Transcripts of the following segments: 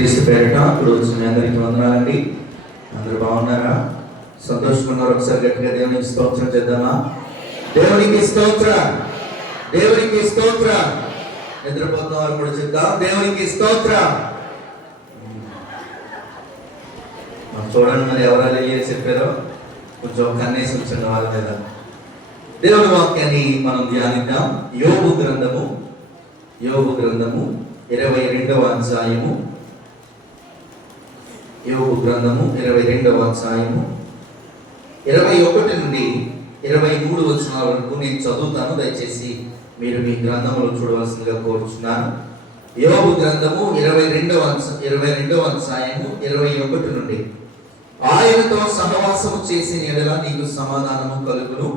పేరిట ఇప్పుడు వచ్చిన అందరికీ వందనాలండి. అందరూ బాగున్నారా? సంతోషంగా ఉన్నారు? ఒకసారి గట్టిగా దేవునికి స్తోత్రం చేద్దామా? దేవునికి స్తోత్రం, దేవునికి స్తోత్రం. నిద్రపోతున్న వారు కూడా చెప్తాం, దేవునికి స్తోత్రం. చూడండి మరి ఎవరు చెప్పారో కొంచెం కన్నేసి ఉంచండి వాళ్ళ మీద. దేవుని వాక్యాన్ని మనం ధ్యానిద్దాం. యోబు గ్రంథము 22వ అధ్యాయము. యోబు గ్రంథము 22వ అధ్యాయము 21 నుండి 23 వచనాల వరకు నేను చదువుతాను. దయచేసి మీరు మీ గ్రంథంలో చూడవలసిందిగా కోరుచున్నాను. యోబు గ్రంథము 22వ అధ్యాయము 21 నుండి. ఆయనతో సహవాసము చేసిన ఎడల నీకు సమాధానము కలుగును,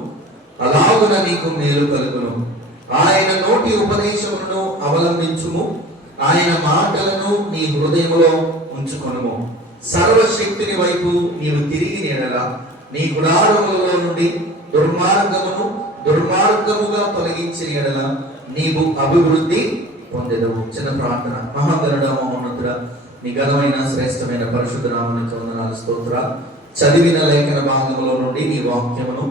అలాగున నీకు మేలు కలుగును. ఆయన నోటి ఉపదేశములను అవలంబించుము, ఆయన మాటలను నీ హృదయములో ఉంచుకొనుము. సర్వశక్తిని వైపు నీవు తిరిగి ఎడల నీ గుడారములలో నుండి దుర్మార్గముగా తొలగించిన ఎడల నీవు అభివృద్ధి పొందెదవు. చిన్న ప్రార్థన. మహాగరుడ మహోన్నతుడ, నీ ఘనమైన శ్రేష్టమైన పరిశుద్ధ నామమునకు వందనాలు, స్తోత్రాలు. చదివిన లేఖన భాగంలో నుండి నీ వాక్యమును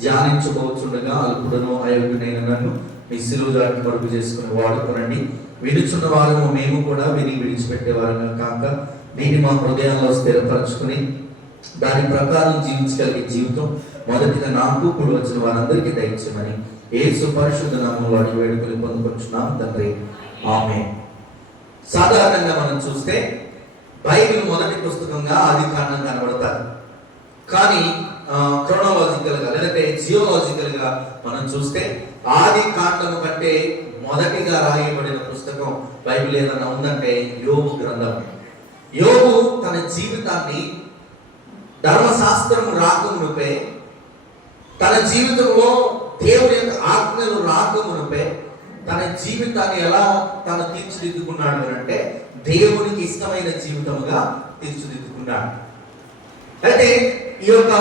ధ్యానించుకోవచ్చుండగా అల్పుడను అయోగ్యునైన నన్ను మీ సిలువ దాటి మరుగు చేసుకుని వాడుకోనండి. వినుచున్న వారము మేము కూడా విని విడిచిపెట్టేవారమే కాక దీన్ని మా హృదయాల్లో స్థిరపరచుకుని దాని ప్రకారం జీవించగలిగే జీవితం మొదటిగా నాకు కూడి వచ్చిన వారందరికీ దయచేయమని యేసు పరిశుద్ధ నామములో అడిగి వేడుకలు పొందుకొచ్చున్నాం తండ్రి, ఆమేన్. సాధారణంగా మనం చూస్తే బైబిల్ మొదటి పుస్తకంగా ఆదికాండం కనబడతారు. కానీ క్రోనాలజికల్ గా లేదంటే జియోలాజికల్ గా మనం చూస్తే ఆదికాండము కంటే మొదటిగా రాయబడిన పుస్తకం బైబిల్ ఏదైనా ఉందంటే యోబు గ్రంథం. యోబు తన జీవితాన్ని ధర్మశాస్త్రం రాకమునుపే, తన జీవితంలో దేవుని యొక్క ఆజ్ఞలు రాకమునుపే తన జీవితాన్ని ఎలా తను తీర్చిదిద్దుకున్నాడు అంటే దేవునికి ఇష్టమైన జీవితముగా తీర్చిదిద్దుకున్నాడు. అయితే ఈ యొక్క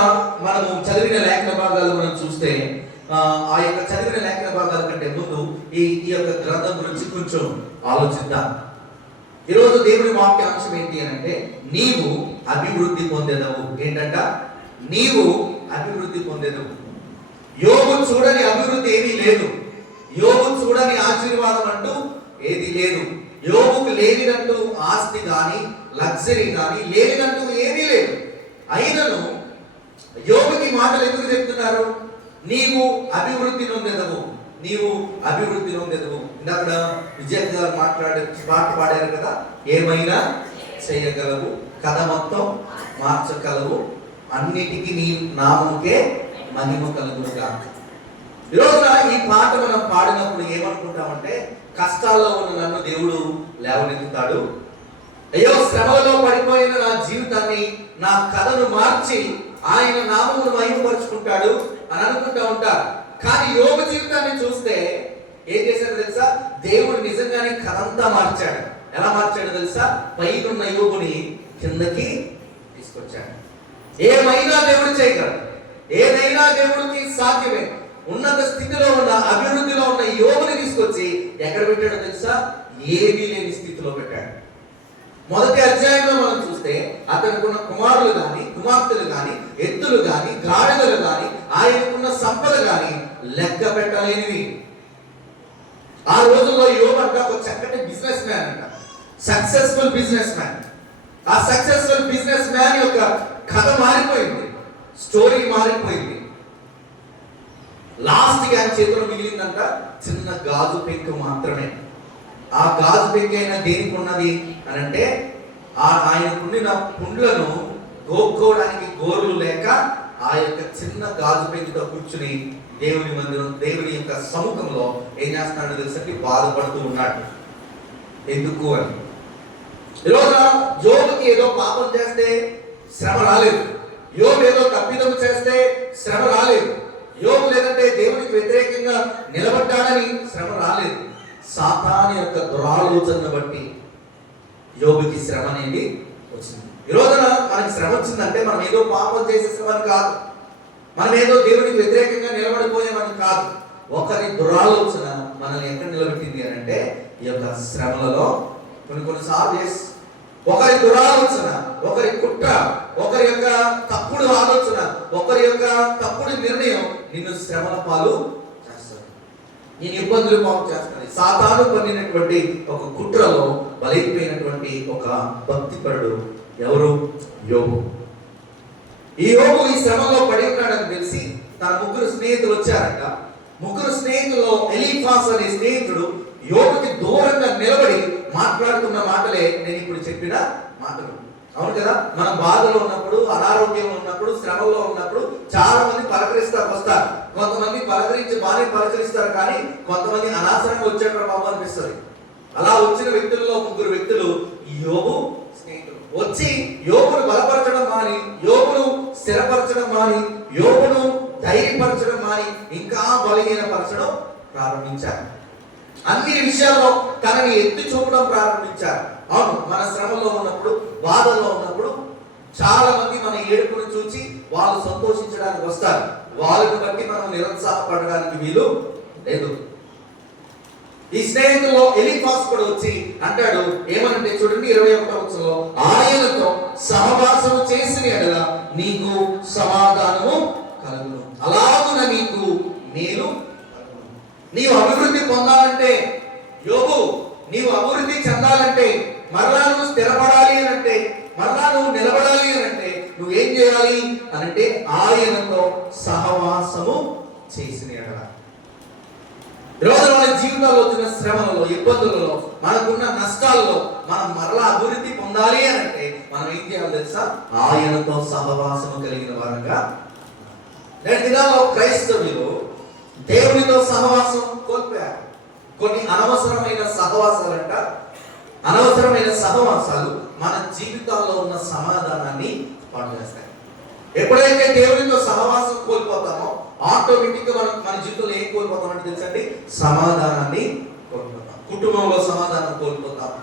మనము చదివిన లేఖన భాగాలు మనం చూస్తే ఆ యొక్క చదివిన లేఖన భాగాల కంటే ముందు ఈ యొక్క గ్రంథం గురించి కొంచెం ఆలోచిద్దాం. ఈరోజు దేవుని వాక్యాంశం ఏంటి అని అంటే నీవు అభివృద్ధి పొందేదవు. ఏంటంట? నీవు అభివృద్ధి పొందేదవు. యోబు చూడని అభివృద్ధి ఏమీ లేదు. యోబు చూడని ఆశీర్వాదం అంటూ ఏది లేదు. యోబుకు లేనిదంటూ ఆస్తి కానీ లగ్జరీ కానీ లేనిదంటూ ఏమీ లేదు. అయినను యోబుకి మాటలు ఎందుకు చెప్తున్నారు? నీవు అభివృద్ధి నొందెదవు, నీవు అభివృద్ధి నొందెదవు. ఇందాక విజయ్ గారు పాట పాడారు కదా, ఏమైనా చేయగలవు, కథ మొత్తం మార్చగలవు, అన్నిటికీ నీ నామముకే మహిమ కలుగునుగా. ఈరోజున ఈ పాట మనం పాడినప్పుడు ఏమనుకుంటామంటే కష్టాల్లో ఉన్న నన్ను దేవుడు లేవనెత్తుతాడు, అయ్యో శ్రమలలో పడిపోయిన నా జీవితాన్ని, నా కథను మార్చి ఆయన నామమును మహిమపరుచుకుంటాడు అని అనుకుంటా ఉంటారు. కానీ యోబు జీవితాన్ని చూస్తే ఏం చేశాడు తెలుసా? దేవుడు నిజంగానే కథంతా మార్చాడు. ఎలా మార్చాడు తెలుసా? పైనున్న యోబుని కిందకి తీసుకొచ్చాడు. ఏమైనా దేవుడు చేయగలడు, ఏదైనా దేవుడికి సాధ్యమే. ఉన్నత స్థితిలో ఉన్న, అభివృద్ధిలో ఉన్న యోబుని తీసుకొచ్చి ఎక్కడ పెట్టాడో తెలుసా? ఏమీ లేని స్థితిలో పెట్టాడు. మొదటి అధ్యాయంలో మనం చూస్తే అతనుకున్న కుమారులు కానీ కుమార్తెలు కానీ ఎద్దులు కానీ గాడిదలు కానీ ఆయనకున్న సంపద కానీ లెక్క పెట్టలేనివి. ఆ రోజుల్లో యోబు అంట ఒక చక్కటి బిజినెస్ మ్యాన్ అంట, సక్సెస్ఫుల్ బిజినెస్ మ్యాన్. ఆ సక్సెస్ఫుల్ బిజినెస్ మ్యాన్ యొక్క కథ మారిపోయింది, స్టోరీ మారిపోయింది. లాస్ట్ కి ఆయన చేతిలో మిగిలిందంట చిన్న గాజు పెంకు మాత్రమే. ఆ గాజు పెంకు అయినా దేనికి ఉన్నది అని అంటే ఆయనకుండిన పుండ్లను గోక్కోవడానికి గోర్లు లేక ఆ యొక్క చిన్న గాజు పెంకుతో కూర్చుని దేవుని మందిరం, దేవుని యొక్క సముఖంలో ఏం చేస్తున్నాడు తెలుసండి? బాధపడుతూ ఉన్నాడు. ఎందుకు అని. ఈరోజు యోబుకి ఏదో పాపం చేస్తే శ్రమ రాలేదు, యోబు ఏదో తప్పిదము చేస్తే శ్రమ రాలేదు, యోబు లేదంటే దేవునికి వ్యతిరేకంగా నిలబడ్డాడని శ్రమ రాలేదు. సాతాను యొక్క దురాలోచనను బట్టి యోబుకి శ్రమ అనేది వచ్చింది. ఈ రోజున మనకి శ్రమ వచ్చిందంటే మనం ఏదో పాపం చేసే శ్రమని కాదు, మనం ఏదో దేవునికి వ్యతిరేకంగా నిలబడిపోయామని కాదు. ఒకరి దురాలోచన మనల్ని ఎక్కడ నిలబెట్టింది అని అంటే ఈ యొక్క శ్రమలలో కొన్నిసార్లు ఒకరి దురాలోచన, ఒకరి కుట్ర, ఒకరి యొక్క తప్పుడు ఆలోచన, ఒకరి యొక్క తప్పుడు నిర్ణయం నిన్ను శ్రమల పాలు చేస్తుంది, నేను ఇబ్బందులు పాలు చేస్తుంది. సాతాను పన్నినటువంటి ఒక కుట్రలో బలైపోయినటువంటి ఒక భక్తిపరుడు ఎవరు? యోబు. ఈ యోబు ఈ శ్రమలో పడి ఉన్నాడని తెలిసి తన ముగ్గురు స్నేహితులు వచ్చారట. ముగ్గురు స్నేహితుల్లో ఎలీఫాస్ అనే స్నేహితుడు యోబుకి దూరంగా నిలబడి మాట్లాడుతున్న మాటలే నేను ఇప్పుడు చెప్పిన మాటలు. అవును కదా, మనం బాధలో ఉన్నప్పుడు, అనారోగ్యంలో ఉన్నప్పుడు, శ్రమలో ఉన్నప్పుడు చాలా మంది పలకరిస్తారు వస్తారు. కొంతమంది పలకరించి బాగానే పలకరిస్తారు, కానీ కొంతమంది అనవసరంగా వచ్చేటప్పుడు బాబు అనిపిస్తుంది. అలా వచ్చిన వ్యక్తుల్లో ముగ్గురు వ్యక్తులు యోబు స్నేహితులు వచ్చి యోబును బలపరచడం మాని, యోబును స్థిరపరచడం మాని, యోబును ధైర్యపరచడం మాని ఇంకా బలహీనపరచడం ప్రారంభించారు. అన్ని విషయాల్లో తనని ఎత్తి చూపడం ప్రారంభించారు. అవును, మన శ్రమలో ఉన్నప్పుడు, బాధల్లో ఉన్నప్పుడు చాలా మంది మన ఏడుపును చూసి వాళ్ళు సంతోషించడానికి వస్తారు. వాళ్ళని బట్టి మనం నిరుత్సాహపడడానికి వీలు లేదు. ఈ స్నేహితుల్లో ఎలీఫాస్ కూడా వచ్చి అంటాడు, ఏమనంటే చూడండి 21వ వచనంలో, ఆయనతో సహవాసము చేసిన ఎడల నీకు సమాధానము కలుగును, అలాగున నీకు నేను నీవు అభివృద్ధి పొందాలంటే, యోబు నీవు అభివృద్ధి చెందాలంటే, మరలా నువ్వు స్థిరపడాలి అని అంటే, మరలా నువ్వు నిలబడాలి అని అంటే నువ్వేం చేయాలి అనంటే ఆయనతో సహవాసము చేసిన ఎడల. ఈరోజు మన జీవితాల్లో వచ్చిన శ్రమలలో, ఇబ్బందులలో, మనకున్న నష్టాల్లో మనం మరలా అభివృద్ధి పొందాలి అని అంటే మనం ఏం చేయాలి తెలుసా? ఆయనతో సహవాసము కలిగిన వారంగా. నేటి దినాల్లో క్రైస్తవులు దేవునితో సహవాసం కోల్పోయారు. కొన్ని అనవసరమైన సహవాసాలంట, అనవసరమైన సహవాసాలు మన జీవితాల్లో ఉన్న సమాధానాన్ని పాడు చేస్తాయి. ఎప్పుడైతే దేవునితో సహవాసం కోల్పోతామో ఆటోమేటిక్ గా మన జీవితంలో ఏం కోల్పోతామంటే తెలుసండి? సమాధానాన్ని కోల్పోతాం. కుటుంబంలో సమాధానం కోల్పోతాం,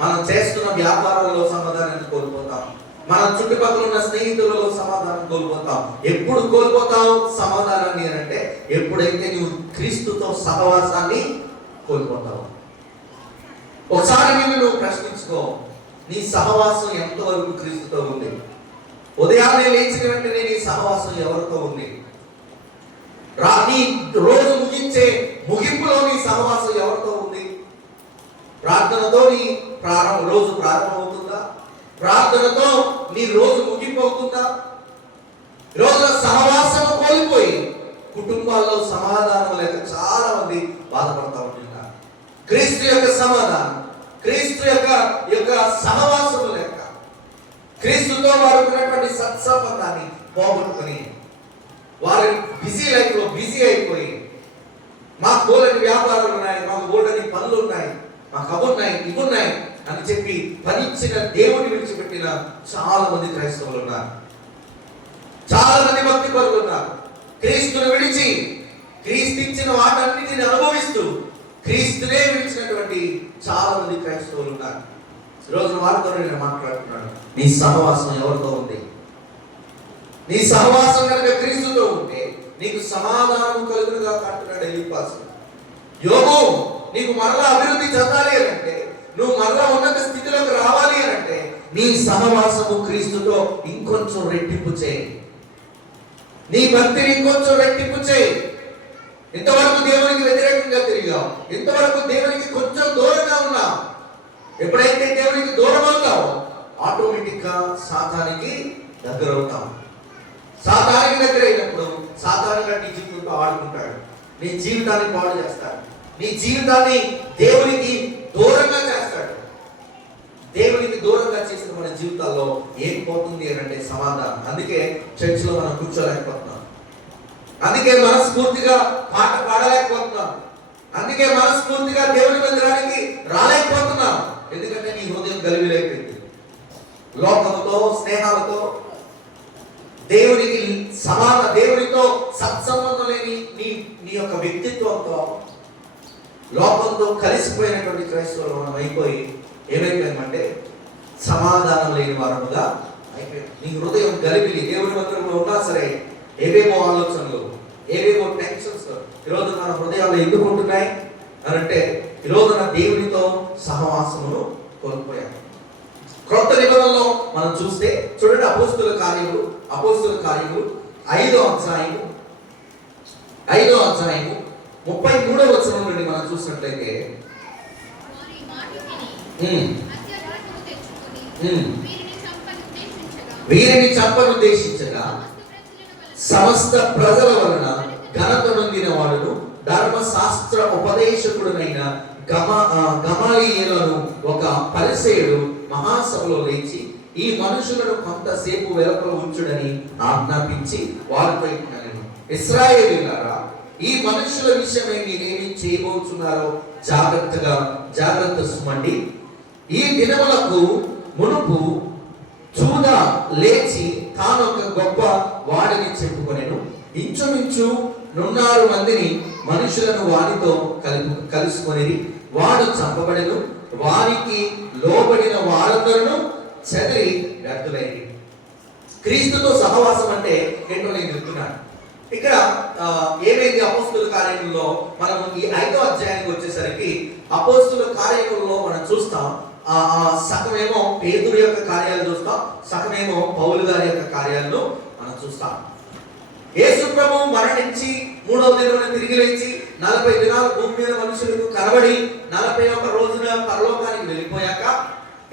మనం చేస్తున్న వ్యాపారంలో సమాధానాన్ని కోల్పోతాం, మన చుట్టుపక్కల ఉన్న స్నేహితులలో సమాధానం కోల్పోతాం. ఎప్పుడు కోల్పోతావు సమాధానాన్ని అంటే ఎప్పుడైతే నువ్వు క్రీస్తుతో సహవాసాన్ని కోల్పోతావు. ఒకసారి నువ్వు ప్రశ్నించుకో, నీ సహవాసం ఎంతవరకు క్రీస్తుతో ఉంది? ఉదయాన్నే లేచిన వెంటనే నీ సహవాసం ఎవరితో ఉంది? నీ రోజు ముగించే ముగింపులో నీ సహవాసం ఎవరితో ఉంది? ప్రార్థనతో నీ రోజు ప్రారంభమవుతుందా? ప్రార్థనతో నీ రోజు ముగింపు అవుతుందా? రోజున సహవాసం కోల్పోయి కుటుంబాల్లో సమాధానం లేక చాలా మంది బాధపడతా ఉంటున్నారు. క్రీస్తు యొక్క సమాధానం, క్రీస్తు యొక్క సహవాసం లేక, క్రీస్తుతో వాడుకున్నటువంటి సత్సంబంధాన్ని పోగొట్టుకుని వారి బిజీ లైఫ్ లో బిజీ అయిపోయి, మాకు బోలని వ్యాపారాలు ఉన్నాయి, మాకు బోలని పనులు ఉన్నాయి, మాకు అవున్నాయి ఇవున్నాయి అని చెప్పి పనిచ్చిన దేవుని విడిచిపెట్టిన చాలా మంది క్రైస్తవులు ఉన్నారు. చాలా మంది భక్తి పరులు ఉన్నారు. క్రీస్తును విడిచి క్రీస్తు ఇచ్చిన వాటన్నిటిని అనుభవిస్తూ క్రీస్తునే విడిచినటువంటి చాలా మంది క్రైస్తవులు ఉన్నారు. ఈరోజు వారితో నేను మాట్లాడుతున్నాను. నీ సహవాసం ఎవరితో ఉంది? నీ సహవాసం కనుక క్రీస్తుతో ఉంటే నీకు సమాధానం కలుగునుగా అంటున్నాడు ఎలీఫాస్. యోబు నీకు మరలా అభివృద్ధి చెందాలి అని అంటే, నువ్వు మరలా ఉన్నత స్థితిలోకి రావాలి అని అంటే నీ సహవాసము క్రీస్తుతో ఇంకొంచెం రెట్టింపు చేయి. నీ భక్తిని ఇంకొంచెం రెట్టింపు చేయి. ఇంతవరకు దేవునికి వ్యతిరేకంగా తిరిగావు, ఇంతవరకు దేవునికి కొంచెం దూరంగా ఉన్నావు. ఎప్పుడైతే దేవునికి దూరం అవుతావో ఆటోమేటిక్ గా సాతానికి దగ్గర అవుతావు. సాతానికి దగ్గర అయినప్పుడు సాతానుగా నీ జీవితంతో ఆడుకుంటాడు, నీ జీవితాన్ని పాడు చేస్తాడు, నీ జీవితాన్ని దేవునికి దూరంగా చేస్తాడు. దేవునికి దూరంగా చేసిన మన జీవితాల్లో ఏం పోతుంది అని అంటే సమాధానం. అందుకే చర్చిలో మనం కూర్చోలేకపోతున్నాం, అందుకే మనస్ఫూర్తిగా పాట పాడలేకపోతున్నాం, అందుకే మనస్ఫూర్తిగా దేవుని మందిరానికి రాలేకపోతున్నాం. ఎందుకంటే నీ హృదయం గలిబిలైపోయింది. లోకంతో, స్నేహాలతో, దేవునికి దేవునితో సత్సంబంధం లేని నీ యొక్క వ్యక్తిత్వంతో, లోకంతో కలిసిపోయినటువంటి క్రైస్తవులు మనం అయిపోయి ఏమైపోయామంటే సమాధానం లేని వారముగా అయిపోయాం. నీ హృదయం గలిబిలి. దేవుని మందిరంలో ఉన్నా సరే ఏవేమో ఆలోచనలు, ఏవేమో టెన్షన్స్ ఈరోజు మన హృదయాలు ఎందుకు ఉంటున్నాయి అని అంటే ఈరోజు నా దేవునితో సహవాసమును కోల్పోయాం. క్రొత్త నిబంధనలో మనం చూస్తే చూడండి, అపోస్తుల కార్యములు 5వ అధ్యాయము 33వ వచనం నుండి మనం చూసినట్లయితే, వీరిని చంపనుద్దేశించగా సమస్త ప్రజల వలన ఘనత నొందిన వాడును ధర్మశాస్త్ర ఉపదేశకుడునైన గమలీయేలును ఒక పరిసయ్యుడు మహాసభలో లేచి ఈ మనుషులను కొంతసేపు వెలుపల ఉంచుడని ఆజ్ఞాపించి వారితో ఇట్లనెను, ఇశ్రాయేలీయులారా, ఈ మనుషుల విషయమై మీరేమి చేయబోతున్నారో జాగ్రత్త సుమండి. ఈ దినములకు మునుపు చూదా లేచి తాను ఒక గొప్ప వాడిని చెప్పుకొనెను. ఇంచుమించు 100 మందిని మనుషులను వారితో కలుసుకొని వాడు చంపబడెను. వారికి లోబడిన వారందరూ చెదిరి వ్యర్థులైరి. క్రీస్తుతో సహవాసం అంటే ఏంటో నేను చెప్తున్నాను. ఇక్కడ ఏమైంది అపోస్తుల కార్యములలో, మనం ఈ 5వ అధ్యాయానికి వచ్చేసరికి అపోస్తుల కార్యములలో మనం చూస్తాం, సగమేమో పేతురు యొక్క కార్యాలు చూస్తాం, సగమేమో పౌలు గారి యొక్క కార్యాలను మనం చూస్తాం. యేసు ప్రభువు మరణించి 3వ దినమున తిరిగి లేచి 40 దినాలు భూమి మీద మనుషులకు కనబడి 41వ రోజున పరలోకానికి వెళ్ళిపోయాక,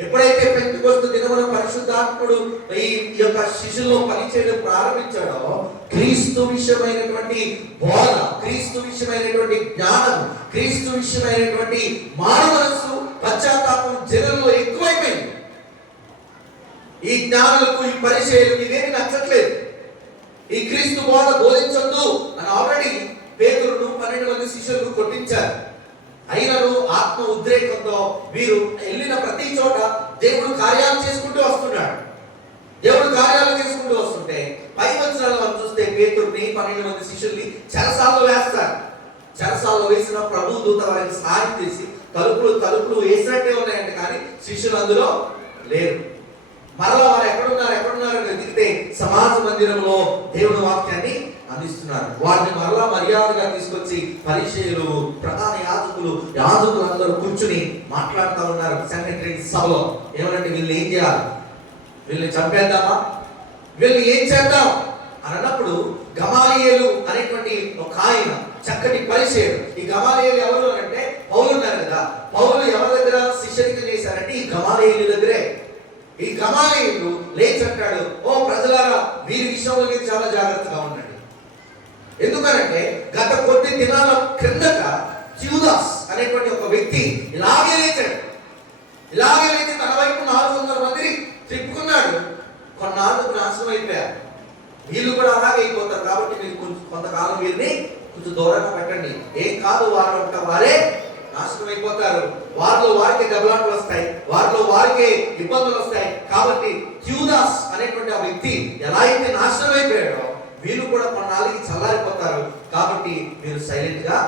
ఎప్పుడైతే పెంతెకొస్తు దినమున పరిశుద్ధాత్ముడు ఈ యొక్క శిష్యుల్లో పనిచేయడం ప్రారంభించాడో, క్రీస్తు విషయమైనటువంటి బోధ, క్రీస్తు విషయమైనటువంటి జ్ఞానం, క్రీస్తు విషయమైనటువంటి మారు మనస్సు, పశ్చాత్తాపం జనంలో ఎక్కువైపోయింది. ఈ జ్ఞానులకు, ఈ పరిచయాలకు ఇవేమి నచ్చట్లేదు. ఈ క్రీస్తు బోధ బోధించొద్దు అని ఆల్రెడీ పేతురును 12 మంది శిష్యులను కొట్టించారు. అయినను ఆత్మ ఉద్రేకంతో వీరు వెళ్ళిన ప్రతి చోట దేవుడు కార్యాలు చేసుకుంటూ వస్తున్నాడు. దేవుడు కార్యాలు చేసుకుంటూ వస్తుంటే పై వచనాలు మనం చూస్తే పేతురుని 12 మంది శిష్యుల్ని చెరసాలలో వేస్తారు. చెరసాలలో వేసిన ప్రభు దూత వారికి సహాయం చేసి తలుపులు వేసినట్టే ఉన్నాయంటే కానీ శిష్యులు అందులో లేరు. మరలా వారు ఎక్కడున్నారు వెతికితే సమాజ మందిరంలో దేవుని వాక్యాన్ని అందిస్తున్నారు. వారిని మరలా మర్యాదగా తీసుకొచ్చి పరిచయులు, ప్రధాన యాజకులు అందరూ కూర్చుని మాట్లాడుతూ ఉన్నారు సెక్రటరీ సభలో. ఏమనంటే వీళ్ళు ఏం చేయాలి, వీళ్ళని చంపేద్దామా, వీళ్ళు ఏం చేద్దాం అని అన్నప్పుడు గమాలియేలు అనేటువంటి ఒక ఆయన చక్కటి పరిచయుడు. ఈ గమాలియేలు ఎవరు అంటే పౌలు ఉన్నారు కదా, పౌలు ఎవరి దగ్గర శిష్యరికం చేశారంటే ఈ గమాలియేలు దగ్గరే. ఈ గమాలియేలు లేచి అంటాడు, ఓ ప్రజలారా, వీరి విషయంలో మీరు చాలా జాగ్రత్తగా ఉండండి. ఎందుకనంటే గత కొద్ది దినాల క్రిందట యూదాస్ అనేటువంటి ఒక వ్యక్తి ఇలాగే లేచి తన వైపు 400 మందిని తిప్పుకున్నాడు. కొన్నాళ్ళకు నాశనం అయిపోయారు. వీళ్ళు కూడా అలాగే అయిపోతారు. కాబట్టి మీరు కొంతకాలం వీరిని కొంచెం దూరంగా పెట్టండి. ఏం కాదు, వారు అంట వారే నాశనం అయిపోతారు. వారిలో వారికే దెబ్బలాటలు వస్తాయి, వారిలో వారికే ఇబ్బందులు వస్తాయి. కాబట్టి యూదాస్ అనేటువంటి ఆ వ్యక్తి ఎలా అయితే నాశనం అయిపోయాడో వీళ్ళు కూడా కొన్నాళ్ళకి చల్లారిపోతారు. కాబట్టి మీరు సైలెంట్ గా.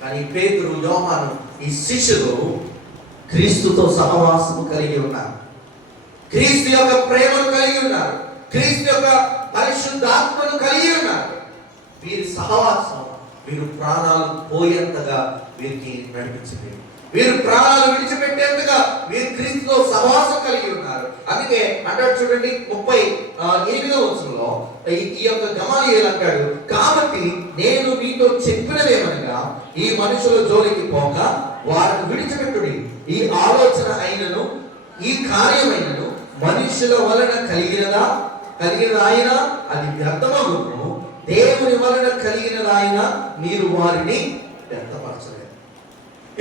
కానీ పేతురు, యోహాను, ఈ శిష్యులు క్రీస్తుతో సహవాసము కలిగి ఉన్నారు, క్రీస్తు యొక్క ప్రేమను కలిగి ఉన్నారు, క్రీస్తు యొక్క పరిశుద్ధాత్మను కలిగి ఉన్నారు. వీరి సహవాసం వీరు ప్రాణాలు పోయేంతగా వీరికి నడిపించింది. వీరు ప్రాణాలు విడిచిపెట్టేంతగా వీరు క్రీస్తుతో సహవాసం కలిగి ఉన్నారు. అందుకే అంటాడు చూడండి 38వ వచనంలో ఈ యొక్క గమాలియేలు అంటాడు, కాబట్టి నేను మీతో చెప్పినదేమనగా ఈ మనుషుల జోలికి పోక వారిని విడిచిపెట్టుడి. ఈ ఆలోచన అయినను ఈ కార్యమైనను మనుషుల వలన కలిగినదాయన అది వ్యర్థమగును, దేవుని వలన కలిగినదాయన మీరు వారిని వ్యర్థపరచలేదు.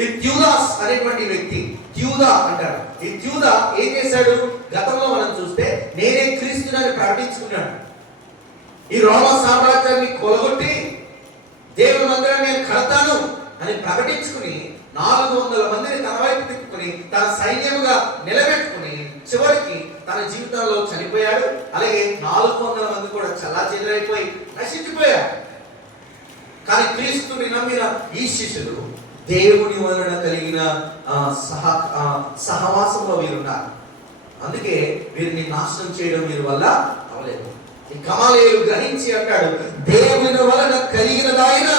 ఈ త్యూదాస్ అనేటువంటి వ్యక్తి, త్యూదా అంటాడు. ఈ త్యూదా ఏం చేశాడు? గతంలో మనం చూస్తే నేనే క్రీస్తుని ప్రకటించుకున్నాడు. ఈ రోమా సామ్రాజ్యాన్ని కొలగొట్టి దేవుని మందిరాన్ని నేను కడతాను అని ప్రకటించుకుని 400 మందిని తన వైపు తిప్పుకుని తన సైన్యముగా నిలబెట్టుకుని చివరికి తన జీవితంలో చనిపోయాడు. అలాగే 400 మంది కూడా చల్లాచెదరైపోయి నశించిపోయారు. కానీ క్రీస్తుని నమ్మిన ఈ శిష్యులు దేవుని వలన కలిగిన సహవాసంలో వీరున్నారు. అందుకే వీరిని నాశనం చేయడం వీరి వల్ల అవలేదు. ఈ గమాలియేలు గ్రహించి అంటాడు, దేవుని వలన కలిగినదాయన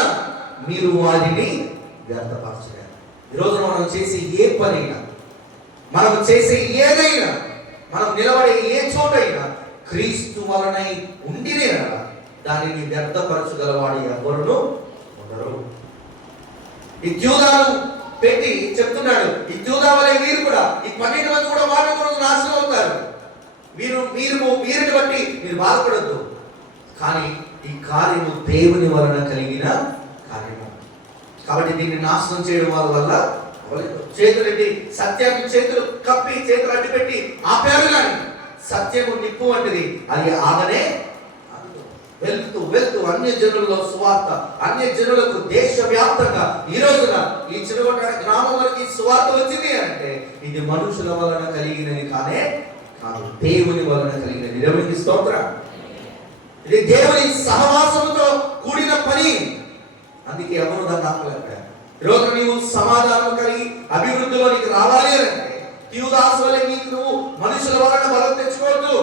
మీరు వారిని వ్యర్థపరచలేదు. ఈరోజు మనం చేసే ఏ పనైనా మనం చేసే ఏదైనా, మనం నిలబడే ఏ చోటైనా క్రీస్తు వలనై ఉండినే దానిని వ్యర్థపరచగలవాడు ఎవరును ఉండరు. ఈ యూదాను పెట్టి చెప్తున్నాడు, ఈ యూదా వలె వీరు కూడా, ఈ 12 మంది కూడా వారిని కూడా నాశనం అవుతారు. వీరిని బట్టి మీరు బాధపడద్దు, కానీ ఈ కార్యము దేవుని వలన కలిగిన కార్యము. కాబట్టి దీన్ని నాశనం చేయడం వల్ల చేతులెట్టి సత్యాన్ని చేతులు కప్పి చేతులు అడ్డు పెట్టి ఆపారు. కానీ సత్యము నిప్పు వంటిది, అది ఆగనే వెళ్తూ వెళ్తూ అన్య జనులలో సువార్త, అన్య జనులకు దేశవ్యాప్తంగా ఈ రోజున ఈ చిరుగొట్ట గ్రామం వరకు సువార్త వచ్చింది అంటే ఇది మనుషుల వలన కలిగినది కానే కాదు, దేవుని వలన కలిగినది. దేవునికి స్తోత్రం. ఇది దేవుని సహవాసముతో కూడిన పని. అందుకే ఎవరు దాన్ని ఆపలేకపోయారు. ఈరోజు నీవు సమాధానం కలిగి అభివృద్ధిలో నీకు రావాలి అంటే యూదాసు వలె నీకు నువ్వు మనుషుల వలన బలం తెచ్చుకోవద్దు,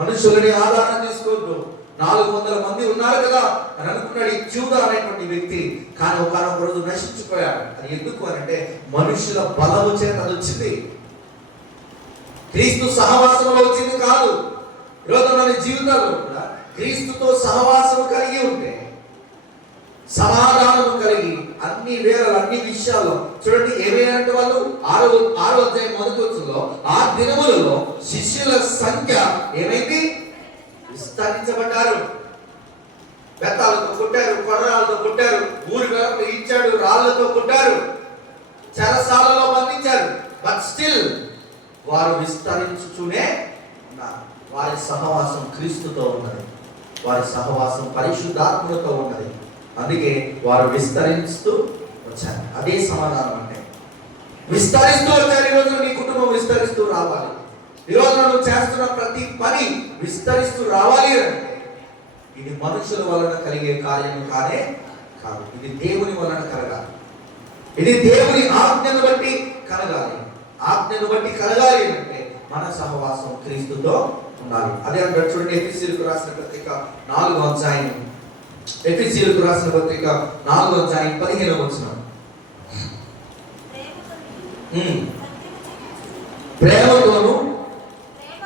మనుషులని ఆధారం తీసుకోవద్దు. 400 మంది ఉన్నారు కదా అని అనుకున్నాడు ఈ యూదా అనేటువంటి వ్యక్తి. కానీ ఒకనొక రోజు నశించిపోయాడు. అది ఎందుకు అంటే మనుషుల బలము చేత అది వచ్చింది, క్రీస్తు సహవాసంలో వచ్చింది కాదు. ఈరోజు మన జీవితాల్లో కూడా క్రీస్తుతో సహవాసం కలిగి ఉంటే, సమాధానం కలిగి అన్ని విషయాల్లో చూడండి. ఏమేనంటే వాళ్ళు 6వ అధ్యాయం మొదటి వచనంలో ఆ దినములలో శిష్యుల సంఖ్య ఏమైంది? విస్తరించబడ్డారు. బెత్తాలతో కొట్టారు, కొర్రాలతో కొట్టారు, ఊరి వెనక ఇచ్చాడు, రాళ్లతో కొట్టారు, చెరసాలలో బంధించారు. బట్ స్టిల్ వారు విస్తరించుతూనే ఉన్నారు. వారి సహవాసం క్రీస్తుతో ఉన్నది, వారి సహవాసం పరిశుద్ధాత్మతో ఉన్నది. అందుకే వారు విస్తరిస్తూ వచ్చారు. అదే సమాధానం అంటే విస్తరిస్తూ వచ్చారు. ఈరోజు నీ కుటుంబం విస్తరిస్తూ రావాలి. ఈరోజు నువ్వు చేస్తున్న ప్రతి పని విస్తరిస్తూ రావాలి అంటే ఇది మనుషుల వలన కలిగే కార్యం కానే కాదు, ఇది దేవుని వలన కలగాలి. ఇది దేవుని ఆజ్ఞను బట్టి కలగాలి. ఆజ్ఞను బట్టి కలగాలి అంటే మన సహవాసం క్రీస్తుతో ఉండాలి. అదే అంటారు చూడండి, ఎఫెసీయులకు రాసిన పత్రిక 4వ అధ్యాయం, ఎఫెసీయులకు రాసిన పత్రిక 4వ అధ్యాయం 15వ వచనం. ప్రేమతోను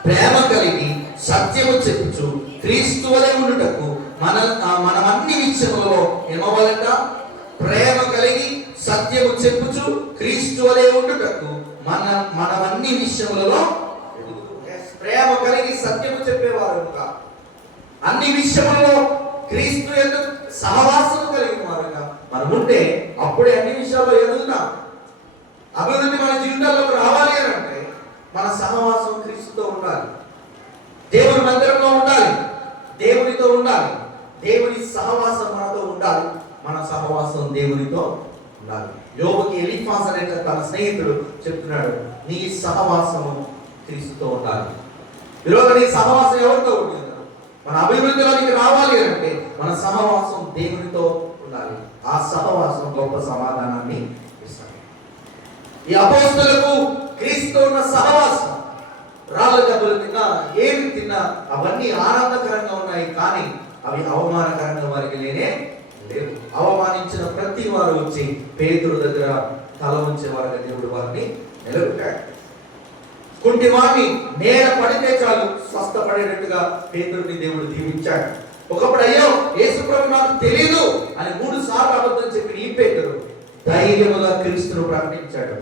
ప్రేమ కలిగి సత్యము చెప్పుచు క్రీస్తు వలె ఉండుటకు మనం అన్ని విషయములలో ఏమవ్వాలంట? ప్రేమ కలిగి సత్యము చెప్పుచు క్రీస్తు వలె ఉండుటకు మనం అన్ని విషయములలో ప్రేమ కలిగి సత్యము చెప్పేవారుగా, అన్ని విషయములలో క్రీస్తు ఎందుకు సహవాసము కలిగిన వారుగా మనం ఉంటే అప్పుడే అన్ని విషయాల్లో ఎదుగుతాం. అభివృద్ధి మన జీవితాల్లోకి రావాలి అని అంటే మన సహవాసం క్రీస్తుతో ఉండాలి, దేవుని మందిరంలో ఉండాలి, దేవునితో ఉండాలి, దేవుని సహవాసం మనతో ఉండాలి, మన సహవాసం దేవునితో ఉండాలి. యోబుకి ఎలీఫాజ్ అనే తన స్నేహితుడు చెప్తున్నాడు, నీ సహవాసము క్రీస్తుతో ఉండాలి. ఈరోజు నీ సహవాసం ఎవరితో ఉంటుంది? మన అభివృద్ధిలోనికి రావాలి అంటే మన సహవాసం దేవునితో ఉండాలి. ఆ సహవాసం గొప్ప సమాధానాన్ని ఇస్తాడు. ఈ అపోస్తలులకు క్రీస్తు ఉన్న సహవాసం, రాళ్ళ దెబ్బలు తిన్నా, ఏమి తిన్నా అవన్నీ ఆనందకరంగా ఉన్నాయి, కానీ అవి అవమానకరంగా వారికి లేనే లేవు. అవమానించిన ప్రతి వారు వచ్చి పేతురు దగ్గర తల ఉంచే వారిగా దేవుడు వారిని నిలబెట్టాడు. కుంటివాణ్ణి నేల పడితే చాలు స్వస్థపడేటట్టుగా పేతురుని దేవుడు దీవించాడు. ఒకప్పుడు అయ్యో యేసుప్రభు నాకు తెలియదు అని 3 సార్లు అబద్ధం చెప్పిన ఈ పేతురు ధైర్యముగా క్రీస్తును ప్రకటించాడు.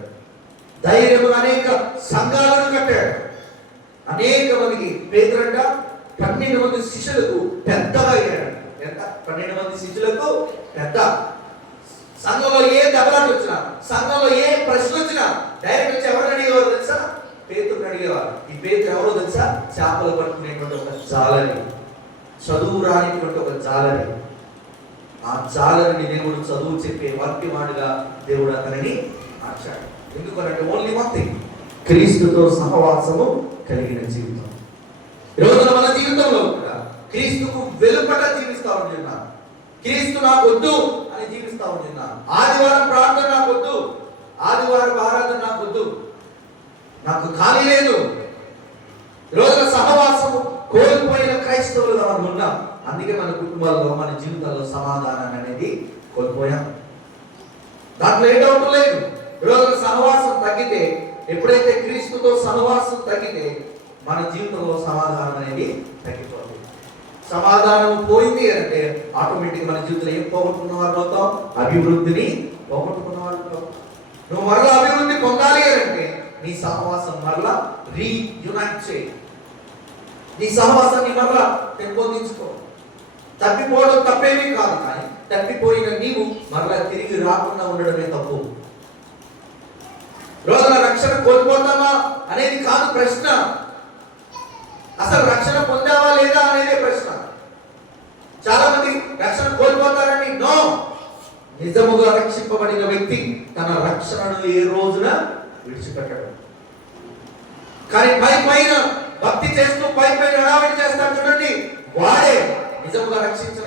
ధైర్యముగా అనేక సంఘాలను కట్టాడు. అనేక మందికి పేతురంట 12 మంది శిష్యులకు పెద్దగా అయ్యాడు. ఎంత? 12 మంది శిష్యులకు పెద్ద. సంఘంలో ఏ దెబ్బలాట వచ్చినా, సంఘంలో ఏ ప్రశ్న వచ్చినా డైరెక్ట్ వచ్చి ఎవరిని అడిగేవారు తెలుసా? పేతురుని అడిగేవారు. ఈ పేతురు ఎవరో తెలుసా? చేపలు పట్టుకునేటువంటి ఒక జాలరి, చదువు రానిటువంటి ఒక జాలరి. ఆ జాలరిని దేవుడు చదువు చెప్పే వాక్యవాడిగా దేవుడు అతనిని మార్చాడు. ఎందుకంటే ఓన్లీ వన్ థింగ్, క్రీస్తుతో సహవాసము కలిగిన జీవితం. ఈరోజు మన జీవితంలో కూడా క్రీస్తుకు వెలుపట జీవిస్తా ఉంటున్నాను. క్రీస్తు నాకు వద్దు అని జీవిస్తా ఉంటున్నాను. ఆదివారం ప్రార్థన నాకు వద్దు, ఆదివారం ఆరాధన నాకు వద్దు, నాకు ఖాళీ లేదు. ఈరోజు సహవాసము కోల్పోయిన క్రైస్తవులుగా మనం ఉన్నాం. అందుకే మన కుటుంబాల్లో, మన జీవితాల్లో సమాధానాన్ని అనేది కోల్పోయాం. దాంట్లో ఏ డౌట్ లేదు. ఈరోజు సహవాసం తగ్గితే ఎప్పుడైతే క్రీస్తుతో సహవాసం తగ్గితే మన జీవితంలో సమాధానం అనేది తగ్గిపోతుంది. సమాధానం పోయింది అంటే ఆటోమేటిక్ మన జీవితంలో ఏం పోగొట్టుకున్న వారు అవుతాం? అభివృద్ధిని పోగొట్టుకున్న వారు అవుతాం. నువ్వు మరలా అభివృద్ధి పొందాలి అంటే నీ సహవాసం మరలా రీయునైట్ చేయి. నీ సహవాసాన్ని మరలా పెంపొందించుకో. తప్పిపోవడం తప్పేమీ కాదు, కానీ తప్పిపోయిన నీవు మరలా తిరిగి రాకుండా ఉండడమే తప్పు. రోజున రక్షణ కోల్పోతామా అనేది కాదు ప్రశ్న, అసలు రక్షణ పొందావా లేదా అనేదే ప్రశ్న. చాలా మంది రక్షణ కోల్పోతారని నో. నిజముగా రక్షింపబడిన వ్యక్తి తన రక్షణను ఏ రోజున విడిచిపెట్టడు. కానీ పైన భక్తి చేస్తూ పైన హడావిడి చేస్తాడు చూడండి, వాడే నిజముగా రక్షించిన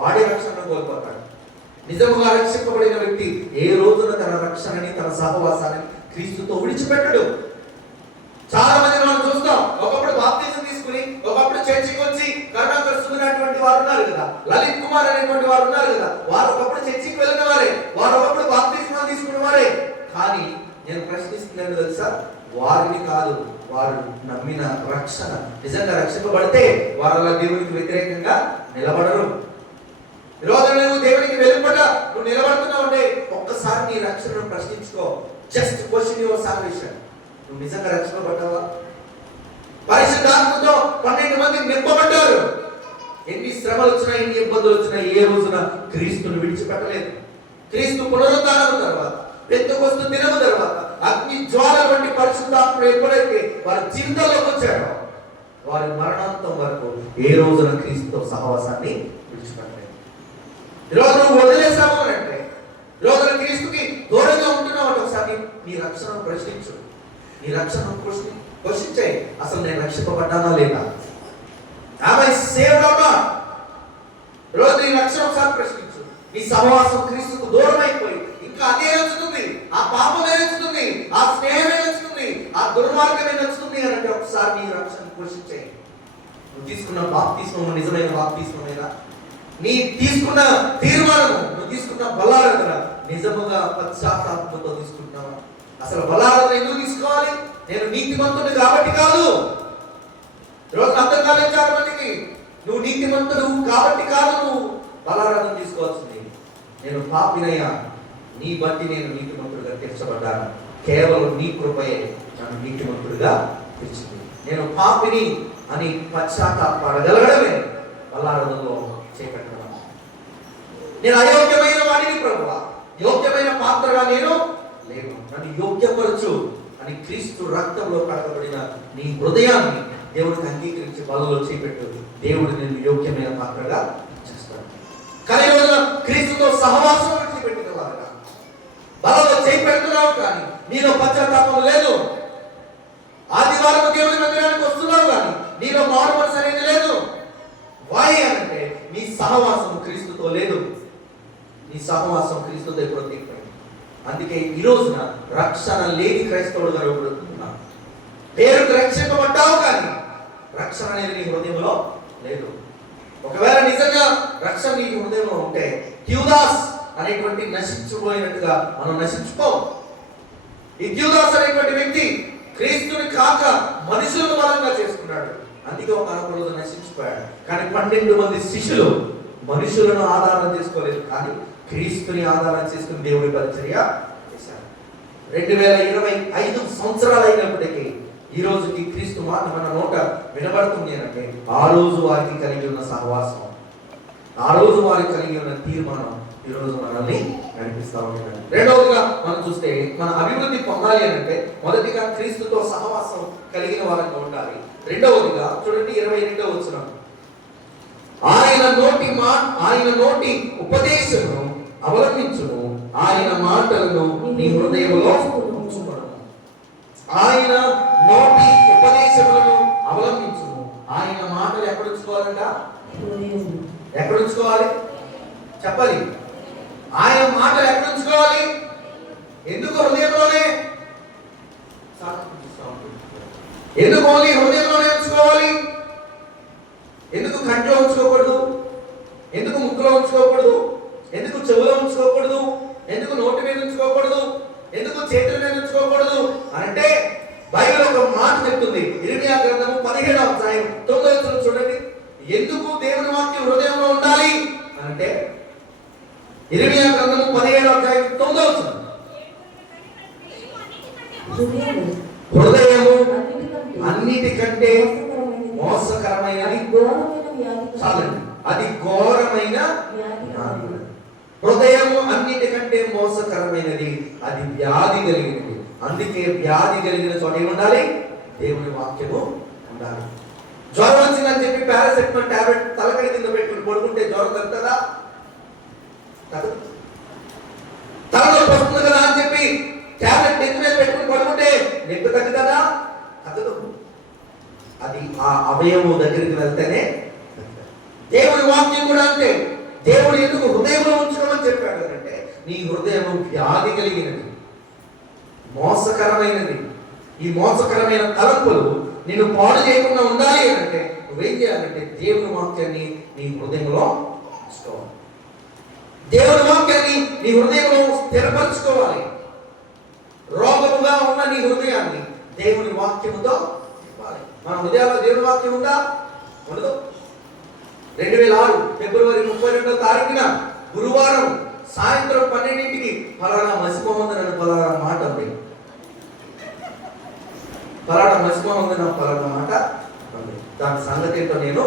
వాడే రక్షణను కోల్పోతాడు. నిజముగా రక్షింపబడిన వ్యక్తి ఏ రోజున తన రక్షణని, తన సహవాసాన్ని క్రీస్తుతో విడిచిపెట్టడు. చాలా మంది మనం చూస్తాం, ఒకప్పుడు బాప్తిజం తీసుకుని ఒకప్పుడు చర్చికి వచ్చి కరుణాకర్ సున్నటువంటి వారు ఉన్నారు కదా, లలిత్ కుమార్ అనేటువంటి వారు ఉన్నారు కదా, వారు ఒకప్పుడు చర్చికి వెళ్ళిన వారే, వారు ఒకప్పుడు బాప్తిజం తీసుకున్న వారే. కానీ నేను ప్రశ్నిస్తున్నాను తెలుసా, వారిని కాదు, వారు నమ్మిన రక్షణ నిజంగా రక్షింపబడితే వారు అలా దేవునికి వ్యతిరేకంగా నిలబడరు. ఈరోజు నువ్వు దేవునికి వెలుపట నువ్వు నిలబడుతున్నావు అంటే ఒక్కసారి నీ రక్షణను ప్రశ్నించుకో. Just question your salvation. నువ్వు నిజంగా రక్షింపబడ్డావా? పరిశుద్ధాత్మతో 12 మంది నింపబడ్డారు. ఎన్ని శ్రమలు వచ్చినా, ఎన్ని ఇబ్బందులు వచ్చినా ఏ రోజున క్రీస్తును విడిచిపెట్టలేదు. క్రీస్తు పునరుద్ధానం తర్వాత, పెంతెకొస్తు దినము తర్వాత అగ్ని జ్వాల వంటి పరిశుద్ధాత్మ ఎప్పుడైతే వారి జీవితంలోకి వచ్చాడో వారి మరణాంతం వరకు ఏ రోజున క్రీస్తుతో సహవాసాన్ని విడిచిపెట్టలేదు. ఈరోజు నువ్వు వదిలేసావు అంటే, ఈరోజు క్రీస్తుకి దూరంగా ఉంటున్నావు అంటే ఒకసారి నీ రక్షణను ప్రశ్నించు. నీ రక్షణను క్వశ్చించాయి, అసలు నేను రక్షింపబడ్డానా లేదా? ఆమె సేవ్డ్ ఆర్ నాట్? ఈరోజు నీ రక్షణ ఒకసారి ప్రశ్నించు. నీ సహవాసం క్రీస్తుకు దూరం అయిపోయి ఇంకా అదే నచ్చుతుంది, ఆ పాపమే నచ్చుతుంది, ఆ స్నేహమే నచ్చుతుంది, ఆ దుర్మార్గమే నచ్చుతుంది అని అంటే ఒకసారి నీ రక్షణ క్వశ్చించాయి. నువ్వు తీసుకున్న బాప్తిస్మం నిజమైన బాప్తిస్మమేనా? నీ తీసుకున్న తీర్మానం, నువ్వు తీసుకున్న బలారాధన నిజముగా పశ్చాత్తాపంతో తీసుకుంటున్నావా? అసలు బలారాధన ఎందుకు తీసుకోవాలి? నేను నీతిమంతుడు కాబట్టి కాదు. ఈరోజు అర్థం కాలేదు చాలా మందికి. నువ్వు నీతిమంతుడు కాబట్టి కాదు నువ్వు బలారాధన తీసుకోవాల్సింది. నేను పాపినయ్యా, నీ బట్టి నేను నీతిమంతుడిగా తీర్చబడ్డాను. కేవలం నీ కృపయే నన్ను నీతిమంతుడిగా తీర్చింది. నేను పాపిని అని పశ్చాత్తాపడగలగడమే బలారాధనలో చేపట్టడం. నేను అయోగ్యమైన వాడిని ప్రభువా, యోగ్యమైన పాత్రగా నేను లేను, నన్ను యోగ్యపరచు అని క్రీస్తు రక్తంలో కడగబడిన నీ హృదయాన్ని దేవుడికి అంగీకరించి బలలో చేపెట్టు. దేవుడు నేను యోగ్యమైన పాత్రగా చేస్తాడు. కానీ రోజున క్రీస్తుతో సహవాసం విడిచిపెట్టిన వారుగా బలలో చేపెడుతున్నావు, కానీ నీలో పశ్చాత్తాపం లేదు. ఆదివారం దేవుడి మందిరానికి వస్తున్నావు, కానీ నీలో మారు మనసు అనేది లేదు. వాయి అంటే నీ సహవాసం క్రీస్తుతో లేదు. నీ సహవాసం క్రీస్తుతో ఎప్పుడో తీరిపోయింది. అందుకే ఈ రోజున రక్షణ లేని క్రైస్తవుడుగా రూపొందుతున్నావు. పేరుకు రక్షింపబడ్డావు, కానీ రక్షణ అనేది నీ హృదయంలో లేదు. ఒకవేళ నిజంగా రక్షణ నీ హృదయంలో ఉంటే థియోదాస్ అనేటువంటి నశించిపోయినట్టుగా మనం నశించుకోం. ఈ థియోదాస్ అనేటువంటి వ్యక్తి క్రీస్తుని కాక మనుషులను బలంగా చేసుకున్నాడు. అందుకే ఒక రోజు నశించిపోయాడు. కానీ 12 మంది శిష్యులు మనుషులను ఆధారం చేసుకోలేదు, కానీ క్రీస్తుని ఆధారం చేసుకుని దేవుడి పరిచర్య చేశారు. 2025 సంవత్సరాలు అయినప్పటికీ ఈ రోజుకి క్రీస్తు మాట మన నోట వినబడుతుంది అంటే ఆ రోజు వారికి కలిగి ఉన్న సహవాసం, ఆ రోజు వారికి కలిగి ఉన్న తీర్మానం ఈ రోజు మనల్ని నడిపిస్తా ఉంటాడు. రెండవదిగా మనం చూస్తే మన అభివృద్ధి పొందాలి అంటే మొదటిగా క్రీస్తుతో సహవాసం కలిగిన వారంగా ఉండాలి. రెండవదిగా చూడండి 22వ వచనం, ఆయన నోటి ఉపదేశమును అవలంబించును, ఆయన మాటలను నీ హృదయంలో ఉంచుకొను. ఆయన నోటి ఉపదేశములను అవలంబించును. ఆయన మాటలు ఎక్కడ ఉంచుకోవాలంట? ఎక్కడ ఉంచుకోవాలి చెప్పాలి. ఆయన మాటలు ఎక్కడ ఉంచుకోవాలి? ఎందుకు హృదయంలోనే? ఎందుకు ఓన్లీ హృదయంలోనే ఉంచుకోవాలి? ఎందుకు కంట్లో ఉంచుకోకూడదు? ఎందుకు ముక్కులో ఉంచుకోకూడదు? ఎందుకు చెవులో ఉంచుకోకూడదు? ఎందుకు నోటి మీద ఉంచుకోకూడదు? ఎందుకు చేతుల మీద ఉంచుకోకూడదు అంటే ఇర్మియా గ్రంథము 17వ అధ్యాయం 9వ వచనం. హృదయము అన్నిటికంటే మోసకరమైనది. చాలండి, అది ఘోరమైన వ్యాధి. హృదయము అన్నిటికంటే మోసకరమైనది, అది వ్యాధి కలిగినది. అందుకే వ్యాధి కలిగిన చోట ఏముండాలి? దేవుని వాక్యము ఉండాలి. జ్వరం వచ్చిందని చెప్పి పారాసెటమాల్ టాబ్లెట్ తలకడి కింద పెట్టుకుని పడుకుంటే జ్వరం తగ్గుతుందా? తలనొప్పి వస్తుంది కదా అని చెప్పి టాబ్లెట్ నెత్తి మీద పెట్టుకుని పడుకుంటే నొప్పి తగ్గుతుందా? తగ్గదు. అది ఆ అవయవం దగ్గరికి వెళ్తేనే. దేవుని వాక్యం కూడా అంతే. దేవుడు ఎందుకు హృదయంలో ఉంచుకోమని చెప్పాడు అంటే, నీ హృదయం వ్యాధి కలిగినది, మోసకరమైనది. ఈ మోసకరమైన తలంపులు నిన్ను పాడు చేయకుండా ఉండాలి అంటే నువ్వేం చేయాలంటే దేవుని వాక్యాన్ని నీ హృదయంలో ఉంచుకోవాలి. దేవుని వాక్యాన్ని నీ హృదయంలో స్థిరపరచుకోవాలి. రోగముగా ఉన్న నీ హృదయాన్ని దేవుని వాక్యముతో ఇవ్వాలి. మన హృదయాల్లో దేవుని వాక్యం ఉందా? ఉండదు. 2006 ఫిబ్రవరి 32వ తారీఖున గురువారం సాయంత్రం 12ంటికి ఫలానా మసిమహమ్మద్ అని ఫలానా మాట ఉంది. ఫలానా మసిమహమ్మద్ అని ఫలానా మాట ఉంది. దాని సంగతి ఏంటో నేను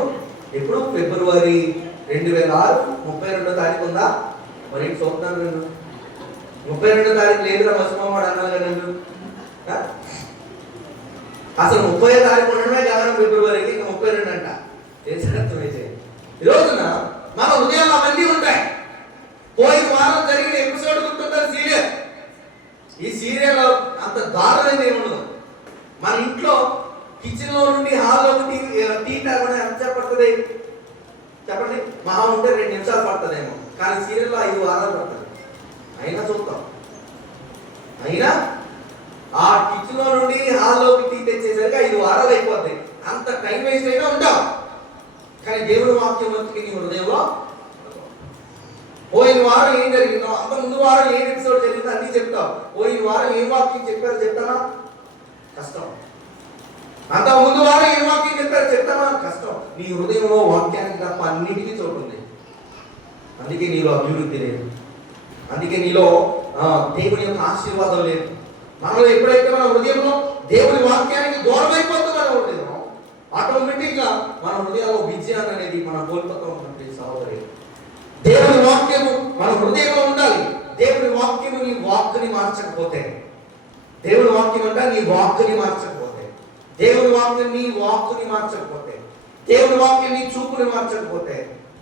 ఎప్పుడు ఫిబ్రవరి 2006 32వ తారీఖు ఉందా? మరి చూస్తున్నాను నేను. 32వ తారీఖు లేదురా మసిమహమ్మద్ అన్నాను కదా నేను. అసలు 30వ తారీఖు ఉండడమే గగనం ఫిబ్రవరికి, ఇంకా 32 అంట. ఈ రోజున మన హృదయాలు అవన్నీ ఉంటాయి. పోయిన వారం జరిగిన ఎపిసోడ్ గుర్తుంటారు, సీరియల్. ఈ సీరియల్ అంత దారుణంగా ఏముండదు. మన ఇంట్లో కిచెన్ లో నుండి హాల్లోకి టీ తాగడం ఎంత పడుతుంది చెప్పండి? మహా ఉంటే 2 నిమిషాలు పడుతుందేమో, కానీ సీరియల్లో 5 వారాలు పడుతుంది. అయినా చూస్తాం. అయినా ఆ కిచెన్ లో నుండి హాల్లోకి టీ తెచ్చేసరికి 5 వారాలు అయిపోతాయి. అంత టైం వేస్ట్ అయినా ఉంటాం. కానీ దేవుని వాక్యం వచ్చి నీ హృదయంలో పోయిన వారం ఏం జరిగిందో, అంత ముందు వారం ఏం ఎపిసోడ్ జరిగిందో అన్ని చెప్తావు. పోయిన వారం ఏం వాక్యం చెప్పారో చెప్తానా? కష్టం. అంత ముందు వారం ఏం వాక్యం చెప్పారో చెప్తానా? కష్టం. నీ హృదయంలో వాక్యానికి తప్ప అన్నిటికీ చోటు ఉంది. అందుకే నీలో అభివృద్ధి లేదు. అందుకే నీలో దేవుని యొక్క ఆశీర్వాదం లేదు. మనలో ఎప్పుడైతే మన హృదయంలో దేవుని వాక్యానికి దూరం అయిపోతుందో మన హృదయం, ఆటోమేటిక్ గా మన హృదయంలో విజయాన్ని అనేది మన కోల్పోతూ ఉంటుంది. సహోదరి, దేవుని వాక్యము మన హృదయంలో ఉండాలి. దేవుని వాక్యము నీ వాక్కుని మార్చకపోతే, దేవుని వాక్యం అంటే నీ వాక్కుని మార్చకపోతే, దేవుని వాక్యం నీ వాక్కుని మార్చకపోతే, దేవుని వాక్యం నీ చూపుని మార్చకపోతే,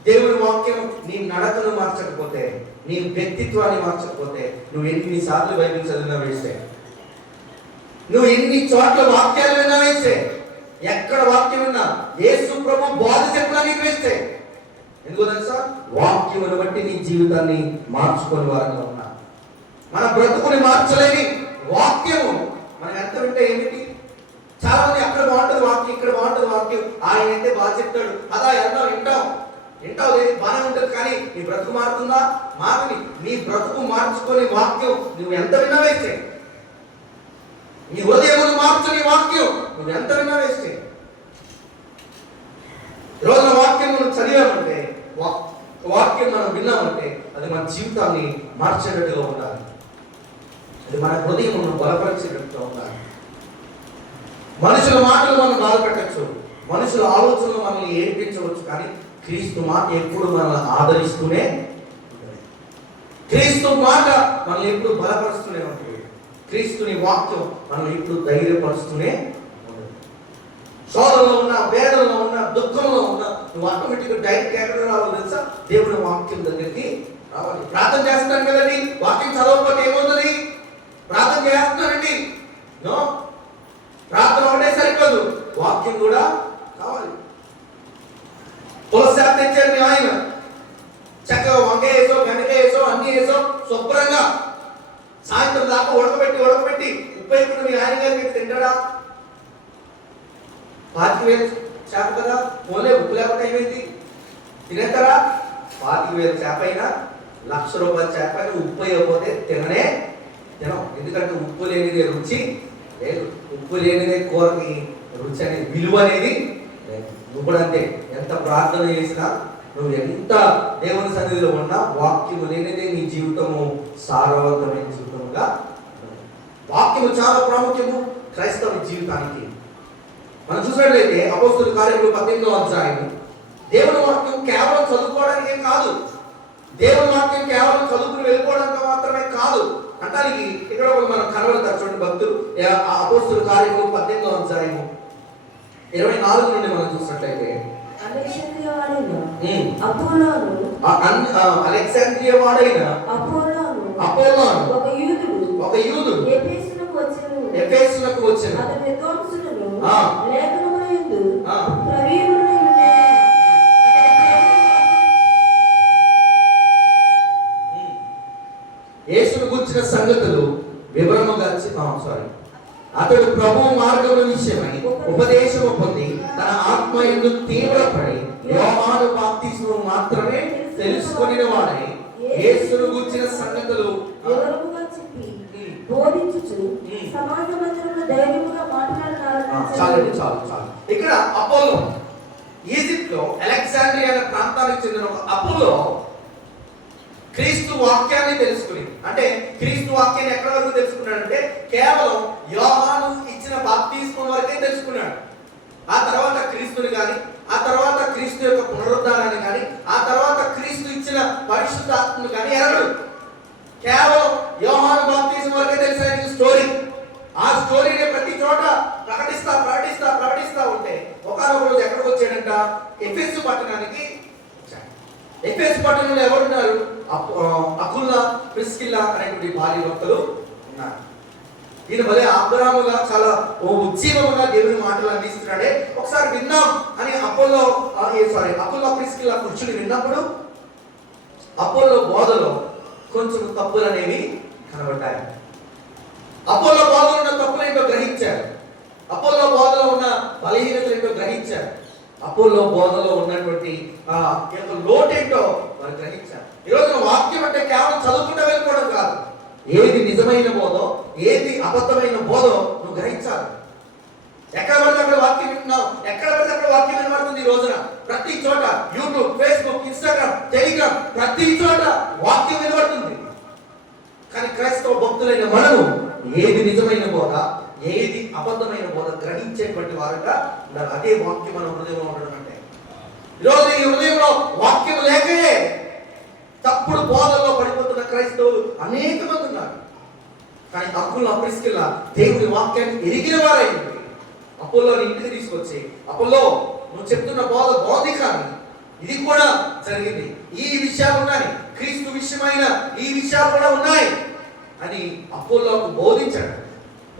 దేవుని వాక్యం నీ నడకను మార్చకపోతే, నీ వ్యక్తిత్వాన్ని మార్చకపోతే, నువ్వు ఎన్నిసార్లు బైబిల్ చదివినా వేస్తే, నువ్వు ఎన్ని చోట్ల వాక్యాలు విన్నా వేస్తే, ఎక్కడ వాక్యం విన్నా యేసు ప్రభు బోధ చెప్పినా నీకు వేస్తే. ఎందుకో తెలుసా? వాక్యమును బట్టి నీ జీవితాన్ని మార్చుకొని వారంగా ఉన్నా. మన బ్రతుకుని మార్చలేని వాక్యము మనం ఎంత వింటే ఏమిటి? చాలా మంది అక్కడ బాగుంటుంది వాక్యం, ఇక్కడ బాగుంటుంది వాక్యం, ఆయన అంటే బాగా చెప్తాడు, అదా వెళ్దాం వింటావు లేదు బాగానే ఉంటుంది. కానీ నీ బ్రతుకు మారుతుందా? మారుని. నీ బ్రతుకు మార్చుకొని వాక్యం నువ్వు ఎంత విన్నా వేస్తే, నీ హృదయమును మార్చని వాక్యం నువ్వు ఎంత విన్నా వేస్తే. రోజున వాక్యం మనం చదివామంటే, వాక్యం మనం విన్నామంటే అది మన జీవితాన్ని మార్చేటట్టుగా ఉండాలి. అది మన హృదయమును బలపరిచేటట్టుగా ఉండాలి. మనుషుల మాటలు మనం బాధపెట్టచ్చు, మనుషుల ఆలోచనలు మనల్ని ఏడిపించవచ్చు, కానీ క్రీస్తు మాట ఎప్పుడు మనల్ని ఆదరిస్తూనే, క్రీస్తు మాట మనల్ని ఎప్పుడు బలపరుస్తూనే ఉంటుంది. క్రీస్తుని వాక్యం మనల్ని ఎప్పుడు ధైర్యపరుస్తూనే ఉంటుంది. శోధనలో ఉన్న, వేదనలో ఉన్న, దుఃఖంలో ఉన్న నువ్వు ఆటోమేటిక్గా డైరెక్ట్ ఎక్కడ రావాలి తెలుసా? దేవుని వాక్యం దగ్గరికి రావాలి. ప్రార్థన చేస్తాను కదండి, వాక్యం చదవకపోతే ఏమవుతుంది? ప్రార్థన చేస్తానండి, నో, ప్రార్థన ఒకటే సరిపోదు, వాక్యం కూడా కావాలి. తులసి తెచ్చారు మీ ఆయన, చక్కగా వంకాయ వేసో, బెండకాయ వేసో, అన్ని వేసో శుభ్రంగా సాయంత్రం దాకా ఉడకబెట్టి ఉప్పు వేసుకుని మీ ఆయన గారికి తింటాడా? 25,000 చేప కదా, పోలే ఉప్పు లేకపోతే ఏమైంది? తినేస్తారా? 25,000 చేప అయినా, ₹1,00,000 చేప అయినా ఉప్పు అయిపోతే తినం. ఎందుకంటే ఉప్పు లేనిదే రుచి లేదు, ఉప్పు లేనిదే కూరకి రుచి అనేది, విలువ అనేది లేదు. నువ్వు కూడా అంతే, ఎంత ప్రార్థన చేసినా నువ్వు ఎంత దేవుని సన్నిధిలో ఉన్నా వాక్యము లేనిదే నీ జీవితము సారవంతమైన జీవితముగా. వాక్యము చాలా ప్రాముఖ్యము క్రైస్తవ జీవితానికి. మనం చూసినట్లయితే అపోస్తలుల కార్యములు 18వ అధ్యాయము, దేవుని వాక్యం కేవలం చదువుకోవడానికే కాదు, దేవుని వాక్యం కేవలం చదువుకుని వెళ్ళిపోవడానికి మాత్రమే కాదు అంటానికి ఇక్కడ మనం కనబడతారు. చూడండి భక్తులు, అపోస్తలుల కార్యములు 18వ అధ్యాయము 24 నుండి మనం చూసినట్లయితే, అలెగ్జాండ్రియా వాడైన అపోలోను ఒక యూదుడు ఎఫెసునకు వచ్చెను. యేసును గురించిన సంగతులు వివరముగా అతడు ప్రభు మార్గముల విషయమై ఉపదేశము పొంది తన ఆత్మ యందు తీవ్రపడి యోహాను బాప్తిస్మము మాత్రమే తెలుసుకొనిన వాడై యేసును గురించిన సంగతులు వివరముగా చెప్పి బోధించుచు సమాజ మందిరములో ధైర్యముగా మాట్లాడుతున్నారు. చాలు. ఇక్కడ అపోలో, ఈజిప్ట్ లో అలెగ్జాండ్రియా అనే ప్రాంతానికి చెందిన ఒక అపోలో క్రీస్తు వాక్యాన్ని తెలుసుకుని, అంటే క్రీస్తు వాక్యాన్ని ఎక్కడ వరకు తెలుసుకున్నాడంటే కేవలం యోహాను ఇచ్చిన బాప్తిస్మం వరకే తెలుసుకున్నాడు. ఆ తర్వాత క్రీస్తుని కానీ, ఆ తర్వాత క్రీస్తు యొక్క పునరుద్ధానాన్ని కానీ, ఆ తర్వాత క్రీస్తు ఇచ్చిన పరిశుద్ధాత్మను కానీ ఎరగడు. కేవలం యోహాను బాప్తిస్మం వరకే తెలిసిన స్టోరీ. ఆ స్టోరీని ప్రతి చోట ప్రకటిస్తా ఉంటే ఒకనొక రోజు ఎక్కడికి వచ్చాడంట? ఎఫెసు పట్టణానికి. ఎఫెసు పట్టణంలో ఎవరున్నారు? అకుల్లా, ప్రిస్కిల్లా అనేటువంటి భార్య భక్తులు ఉన్నారు. ఈయన భలే ఆగ్రహముగా చాలా ఉజ్జీవముగా దేవుని మాటలు అందిస్తున్నాడే. ఒకసారి విన్నాం అని అకుల్లా ప్రిస్కిల్లా కూర్చుని విన్నప్పుడు అపోలో బోధలో కొంచెం తప్పులు అనేవి కనబడ్డాయి. అపోలో బోధలో ఉన్న తప్పులు ఏంటో గ్రహించారు. అపోలో బోధలో ఉన్న బలహీనతలు ఏంటో గ్రహించారు. అపోలో బోధలో ఉన్నటువంటి యొక్క లోటేంటో వారు గ్రహించారు. ఈరోజు వాక్యం అంటే కేవలం చదువుకుంటూ వెళ్ళిపోవడం కాదు. ఏది నిజమైన బోధో, ఏది అబద్ధమైన బోధో నువ్వు గ్రహించాలి. ఎక్కడ పడితే అక్కడ వాక్యం వింటున్నావు, ఎక్కడ పడితే అక్కడ వాక్యం వినబడుతుంది. ఈ రోజున ప్రతి చోట యూట్యూబ్, ఫేస్బుక్, ఇన్స్టాగ్రామ్, టెలిగ్రామ్, ప్రతి చోట వాక్యం వినబడుతుంది. కానీ క్రైస్తవ భక్తులైన మనము ఏది నిజమైన బోధ, ఏది అబద్ధమైన బోధ గ్రహించేటువంటి వారుగా ఉండాలి. అదే వాక్యం మన హృదయంలో ఉండడం అంటే. ఈరోజు ఈ హృదయంలో వాక్యం లేకే తప్పుడు బోధల్లో పడిపోతున్న క్రైస్తవులు అనేక మంది ఉన్నారు. కానీ అకుల్లా, ప్రిస్కిల్లా దేవుని వాక్యాన్ని ఎరిగిన వారైంది. అపోలోని ఇంటికి తీసుకొచ్చి, అపోలో నువ్వు చెప్తున్న బోధ బాగుంది, కానీ ఇది కూడా జరిగింది, ఈ విషయాలు ఉన్నాయి, క్రీస్తు విషయమైన ఈ విషయాలు కూడా ఉన్నాయి అని అపోలోకు బోధించాడు.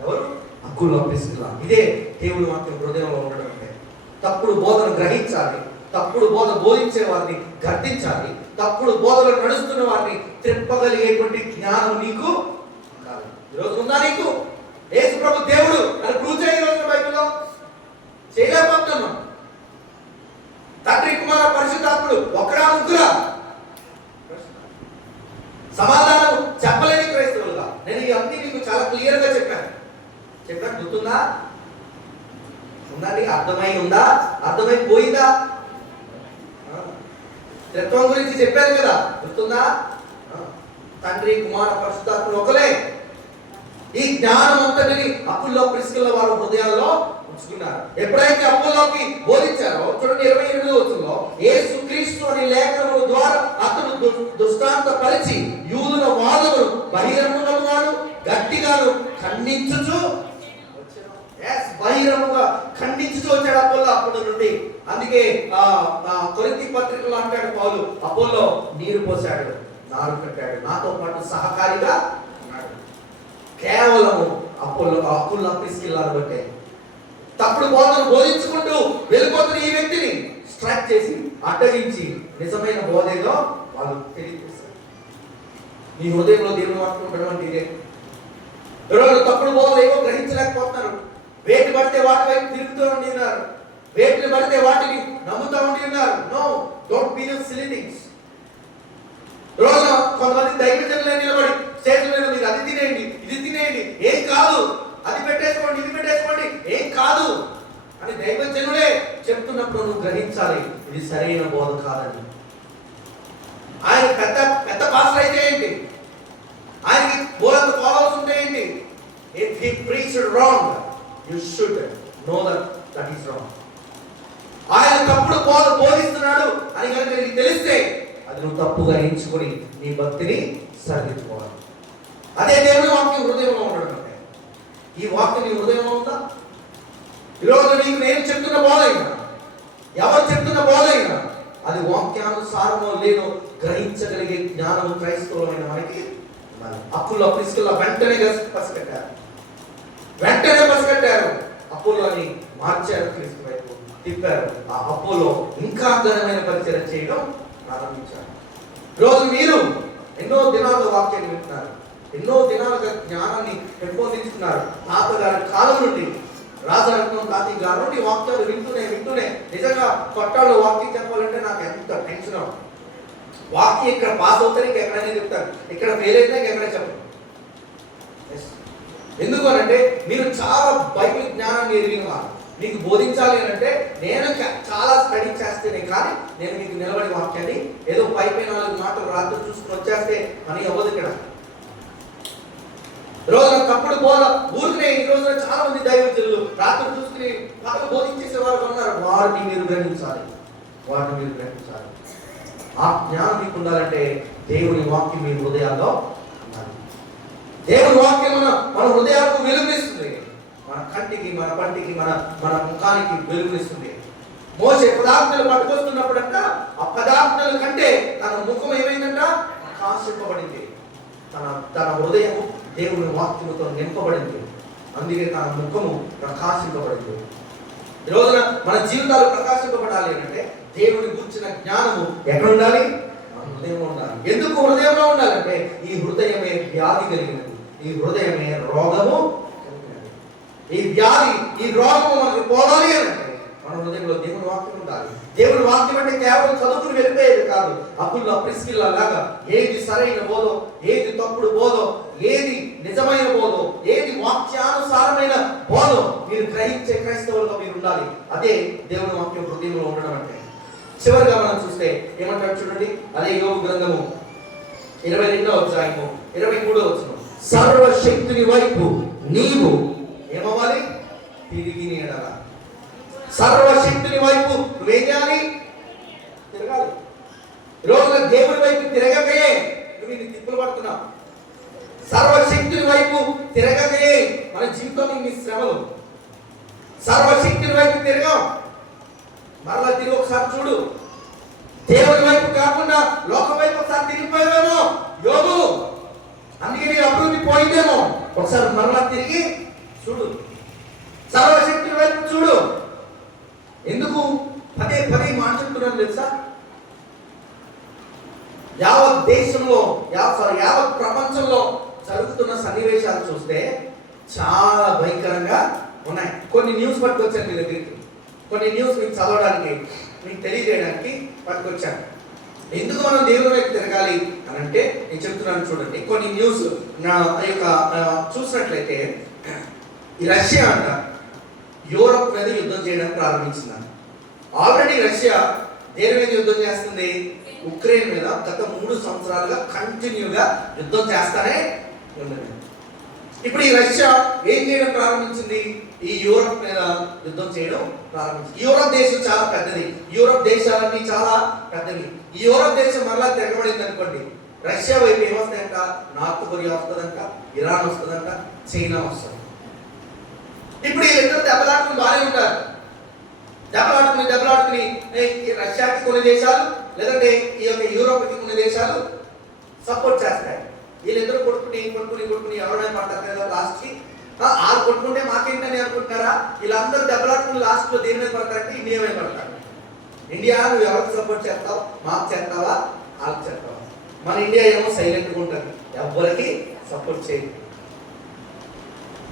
ఎవరు? Aquila, Priscilla. ఇదే దేవుని వాక్యం హృదయంలో ఉండడం అంటే. తప్పుడు బోధను గ్రహించాలి, తప్పుడు బోధ బోధించే వారిని గర్తించాలి, తప్పుడు బోధలో నడుస్తున్న వారిని త్రిప్పగలిగేటువంటి జ్ఞానం నీకు ఉండాలి. ఈరోజు ఉందా నీకు? యేసు ప్రభు దేవుడు అని ప్రూవ్ చేయగలుగుతున్న బైబిల్లో చేయలేకపోతున్నాం. తండ్రి, కుమార, పరిశుద్ధాత్ముడు ఒక్కడా, ముగ్గురా? సమాధానం చెప్పలేని క్రైస్తవులుగా నేను ఇవన్నీ మీకు చాలా క్లియర్ గా చెప్పాను. గుర్తుందా? ఉందండి? అర్థమైపోయిందా? త్రిత్వం గురించి చెప్పాను కదా, గుర్తుందా? తండ్రి, కుమార, పరిశుద్ధాత్ముడు ఒకలే. ఈ జ్ఞానం అంతటిని అపోలో, ప్రిస్కిల్లా వారు హృదయాల్లో ఉంచుకున్నారు. ఎప్పుడైతే అపోలోకి బోధించారో చూడండి 28వ వచనంలో, యేసు క్రీస్తు అనే లేఖనముల ద్వారా అతడు దృష్టాంత పరిచి యూదుల వాదములు బహిరంగముగాను గట్టిగాను ఖండించుచు వచ్చాడు అపోలో అప్పటి నుండి. అందుకే కొరింథీ పత్రికలో అంటాడు పౌలు, అపోలో నీరు పోసాడు, నారు కట్టాడు, నాతో పాటు సహకారిగా ఉన్నాడు. కేవలము అకుల్లా, ప్రిస్కిల్లాను బట్టే తప్పుడు బోధను బోధించుకుంటూ వెళ్ళిపోతున్న ఈ వ్యక్తిని స్ట్రైక్ చేసి అడ్డగించి నిజమైన బోధేదో వాళ్ళు తెలియజేస్తారు. నీ హృదయంలో దేవుని వాక్యం ఉండడం అంటే ఇదే. తప్పుడు బోధలు ఏవో గ్రహించలేకపోతున్నారు. వేటి పడితే వాటి వైపు తిరుగుతూ ఉండి ఉన్నారు, వేటిని పడితే వాటిని నమ్ముతూ ఉండి ఉన్నారు. No, don't believe silly things. రోజు కొంతమంది దైవజనులు నిలబడి స్టేజ్ మీద మీరు అది తినేయండి, ఇది తినేయండి, ఏం కాదు, అది పెట్టేసుకోండి, ఇది పెట్టేసుకోండి, ఏం కాదు అని దైవజనులే చెప్తున్నప్పుడు నువ్వు గ్రహించాలి ఇది సరైన బోధ కాదని. పాస్టర్ అయితే ఏంటి, ఆయనకి బోలంత ఫాలోవర్స్ ఉంటే ఏంటి? If he preached wrong, you should know that is wrong. ఆయన తప్పుడు బోధిస్తున్నాడు అని కనుక నీకు తెలిస్తే అది నువ్వు తప్పుగా ఎంచుకొని నీ భక్తిని సరిదిద్దుకోవాలి. అదే దేవుని వాక్యం హృదయంలో ఉండడం అంటే. ఈ వాక్యం నీ హృదయంలో ఉందా? ఈరోజు నీకు నేను చెప్తున్న బోధైనా, ఎవరు చెప్తున్న బోధైనా అది వాక్యానుసారమో లేదో గ్రహించగలిగే జ్ఞానం క్రైస్తవులైన మనకి ఉండాలి. అప్పుల్లో ప్రిస్కిల్లా వెంటనే పసిగట్టారు. అప్పుల్లోని మార్చారు, క్రీస్తు వైపు తిప్పారు. ఆ అప్పులో ఇంకా ఘనమైన పరిచయం చేయడం ప్రారంభించారు. ఈరోజు మీరు ఎన్నో దినాలుగా వాక్యాన్ని వింటున్నారు, ఎన్నో దినాలుగా జ్ఞానాన్ని పెంపొందించుకున్నారు. తాతగారి కాలం నుండి, రాజరత్నం తాతయ్య గారు నుండి వాక్యాలు వింటూనే నిజంగా కొట్టాళ్ళు వాక్యం చెప్పాలంటే నాకు ఎంత టెన్షన్. వాక్యం ఇక్కడ పాస్ అవుతారు, ఇంకెక్కడైనా చెప్తారు, ఇక్కడ ఫెయిల్ అయితే ఇంకెక్కడైనా చెప్పరు. ఎందుకు అనంటే మీరు చాలా బైబిల్ జ్ఞానాన్ని ఎరిగిన వారు. మీకు బోధించాలి అంటే నేను చాలా స్టడీ చేస్తేనే కానీ నేను మీకు నిలబడి వాక్యాన్ని ఏదో పైపై 4 మాటలు రాత్రి చూసుకుని వచ్చేస్తే అని అవ్వదు. ఇక్కడ రోజున తప్పుడు బోధ ఊరికనే ఈ రోజున చాలా మంది దైవజనులు రాత్రి చూసుకుని పక్కన బోధించేసే వారు ఉన్నారు. వాటిని మీరు గ్రహించాలి. ఆ జ్ఞానం మీకు ఉండాలంటే దేవుని వాక్యం మీ హృదయాల్లో ఉండాలి. దేవుని వాక్యం మన హృదయాలకు వెలుగునిస్తుంది. మన కంటికి, మన పంటికి, మన ముఖానికి వెలుగునిస్తుంది. మోసే పదార్థాలు పట్టుకొస్తున్నప్పుడంట ఆ పదార్థాల కంటే తన ముఖం ఏమైందంట? ప్రకాశింపబడింది. తన హృదయము దేవుని వాక్యముతో నింపబడింది. అందుకే తన ముఖము ప్రకాశింపబడింది. ఈ రోజున మన జీవితాలు ప్రకాశింపబడాలి అంటే దేవుని గురించిన జ్ఞానము ఎక్కడ ఉండాలి? మన హృదయంలో ఉండాలి. ఎందుకు హృదయంలో ఉండాలంటే ఈ హృదయమే వ్యాధి కలిగినది, ఈ హృదయమే రోగము కలిగినది. ఈ వ్యాధి, ఈ రోగము మనకు పోవాలి అంటే మన హృదయంలో దేవుని వాక్యం ఉండాలి. దేవుని వాక్యం అంటే కేవలం చదువుకుని వెళ్ళిపోయేది కాదు. అప్పుల్లో ప్రిస్కిల్లా లాగా ఏది సరైన బోధో, ఏది తప్పుడు బోధో, ఏది నిజమైన బోధో, ఏది వాక్యానుసారమైన బోధో మీరు గ్రహించే క్రైస్తవులుగా మీరు ఉండాలి. అదే దేవుని వాక్యం హృదయంలో ఉండడం అంటే. చివరిగా మనం చూస్తే ఏమంటారు చూడండి, అదే యోబు గ్రంథము 22వ అధ్యాయము 23వ వచనం. సర్వశక్తుని వైపు నీవు ఏమవ్వాలి? తిరిగి నీడల. సర్వశక్తుని వైపు నువ్వేం చేయాలి? తిరగాలి. రోజున దేవుని వైపు తిరగకే నువ్వు ఇన్ని తిప్పులు పడుతున్నావు. సర్వశక్తుని వైపు తిరగకే మన జీవితంలో ఇన్ని శ్రమలు. సర్వశక్తుని వైపు తిరగాం. మరలా తిరిగి ఒకసారి చూడు. దేవుని వైపు కాకుండా లోకం వైపు ఒకసారి తిరిగిపోయావేమో యోబు. అందుకే నీ అభివృద్ధి పోయిందేమో. ఒకసారి మరలా తిరిగి చూడు. సర్వశక్తుని వైపు చూడు. ఎందుకు పదే మాట చెప్తున్నాను తెలుసా? యావత్ దేశంలో, యావత్ ప్రపంచంలో జరుగుతున్న సన్నివేశాలు చూస్తే చాలా భయంకరంగా ఉన్నాయి. కొన్ని న్యూస్ పట్టుకొచ్చాను మీ దగ్గరికి. కొన్ని న్యూస్ మీకు చదవడానికి, మీకు తెలియజేయడానికి పట్టుకొచ్చాను. ఎందుకు మనం దేవుని వైపు తిరగాలి అని అంటే నేను చెప్తున్నాను చూడండి. కొన్ని న్యూస్ నా యొక్క చూసినట్లయితే ఈ రష్యా అంట యూరోప్ మీద యుద్ధం చేయడానికి ప్రారంభించింది. ఆల్రెడీ రష్యా దేని మీద యుద్ధం చేస్తుంది? ఉక్రెయిన్ మీద గత 3 సంవత్సరాలుగా కంటిన్యూగా యుద్ధం చేస్తానే ఉంది. ఇప్పుడు ఈ రష్యా ఏం చేయడం ప్రారంభించింది? ఈ యూరోప్ మీద యుద్ధం చేయడం ప్రారంభించింది. యూరోప్ దేశం చాలా పెద్దది. యూరోప్ దేశాలన్నీ చాలా పెద్దవి. ఈ యూరోప్ దేశం మరలా తిరగబడింది అనుకోండి, రష్యా వైపు ఏమొస్తాయంట? నార్త్ కొరియా వస్తుందంట, ఇరాన్ వస్తుందంట, చైనా వస్తుంది. ఇప్పుడు వీళ్ళిద్దరు దెబ్బలాడుకుని బాగానే ఉంటారు. దెబ్బలాడుకుని రష్యాకి కొన్ని దేశాలు, లేదంటే ఈ యొక్క యూరోప్కి కొన్ని దేశాలు సపోర్ట్ చేస్తాయి. వీళ్ళిద్దరు కొట్టుకుని ఎవరైనా పడతారు కదా లాస్ట్కి. వాళ్ళు కొట్టుకుంటే మాకేంటని అనుకుంటున్నారా? వీళ్ళందరూ దెబ్బలాడుకుని లాస్ట్లో దేని మీద పడతారంటే ఇండియా మీద పడతారు. ఇండియా నువ్వు ఎవరికి సపోర్ట్ చేస్తావు? మాకు చేస్తావా, వాళ్ళకి చేస్తావా? మన ఇండియా ఏమో సైలెంట్గా ఉంటుంది, ఎవరికి సపోర్ట్ చేయదు.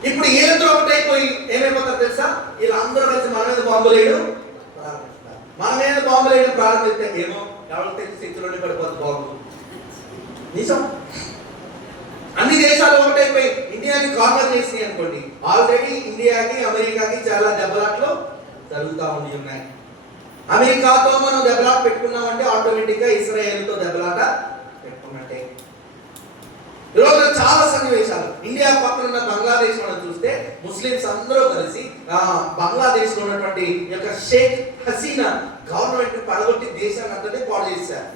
ఇప్పుడు వీళ్ళందరూ ఒకటైపోయి ఏమైపోతారు తెలుసా? వీళ్ళందరూ కలిసి మన మీద బాంబులు వేయడం ప్రారంభిస్తారు. మన మీద బాంబులు వేయడం ప్రారంభిస్తే ఏమో ఎవరికి తెలిసి స్థితిలోనే పడిపోతుంది బాంబు. నిజం. అన్ని దేశాలు ఒకటైపోయి ఇండియాని కార్నర్ చేసినాయి అనుకోండి. ఆల్రెడీ ఇండియాకి అమెరికాకి చాలా దెబ్బలాట్లు జరుగుతూ ఉన్నాయి. అమెరికాతో మనం దెబ్బలాట పెట్టుకున్నామంటే ఆటోమేటిక్గా ఇజ్రాయెల్తో దెబ్బలాట పెట్టుకున్నట్టే. ఈరోజు చాలా సన్నివేశాలు, ఇండియా పక్కన ఉన్న బంగ్లాదేశ్ మనం చూస్తే ముస్లిమ్స్ అందరూ కలిసి బంగ్లాదేశ్ లో ఉన్నటువంటి యొక్క షేక్ హసీనా గవర్నమెంట్ పడగొట్టి దేశాన్ని అంతనే పాడు చేశారు.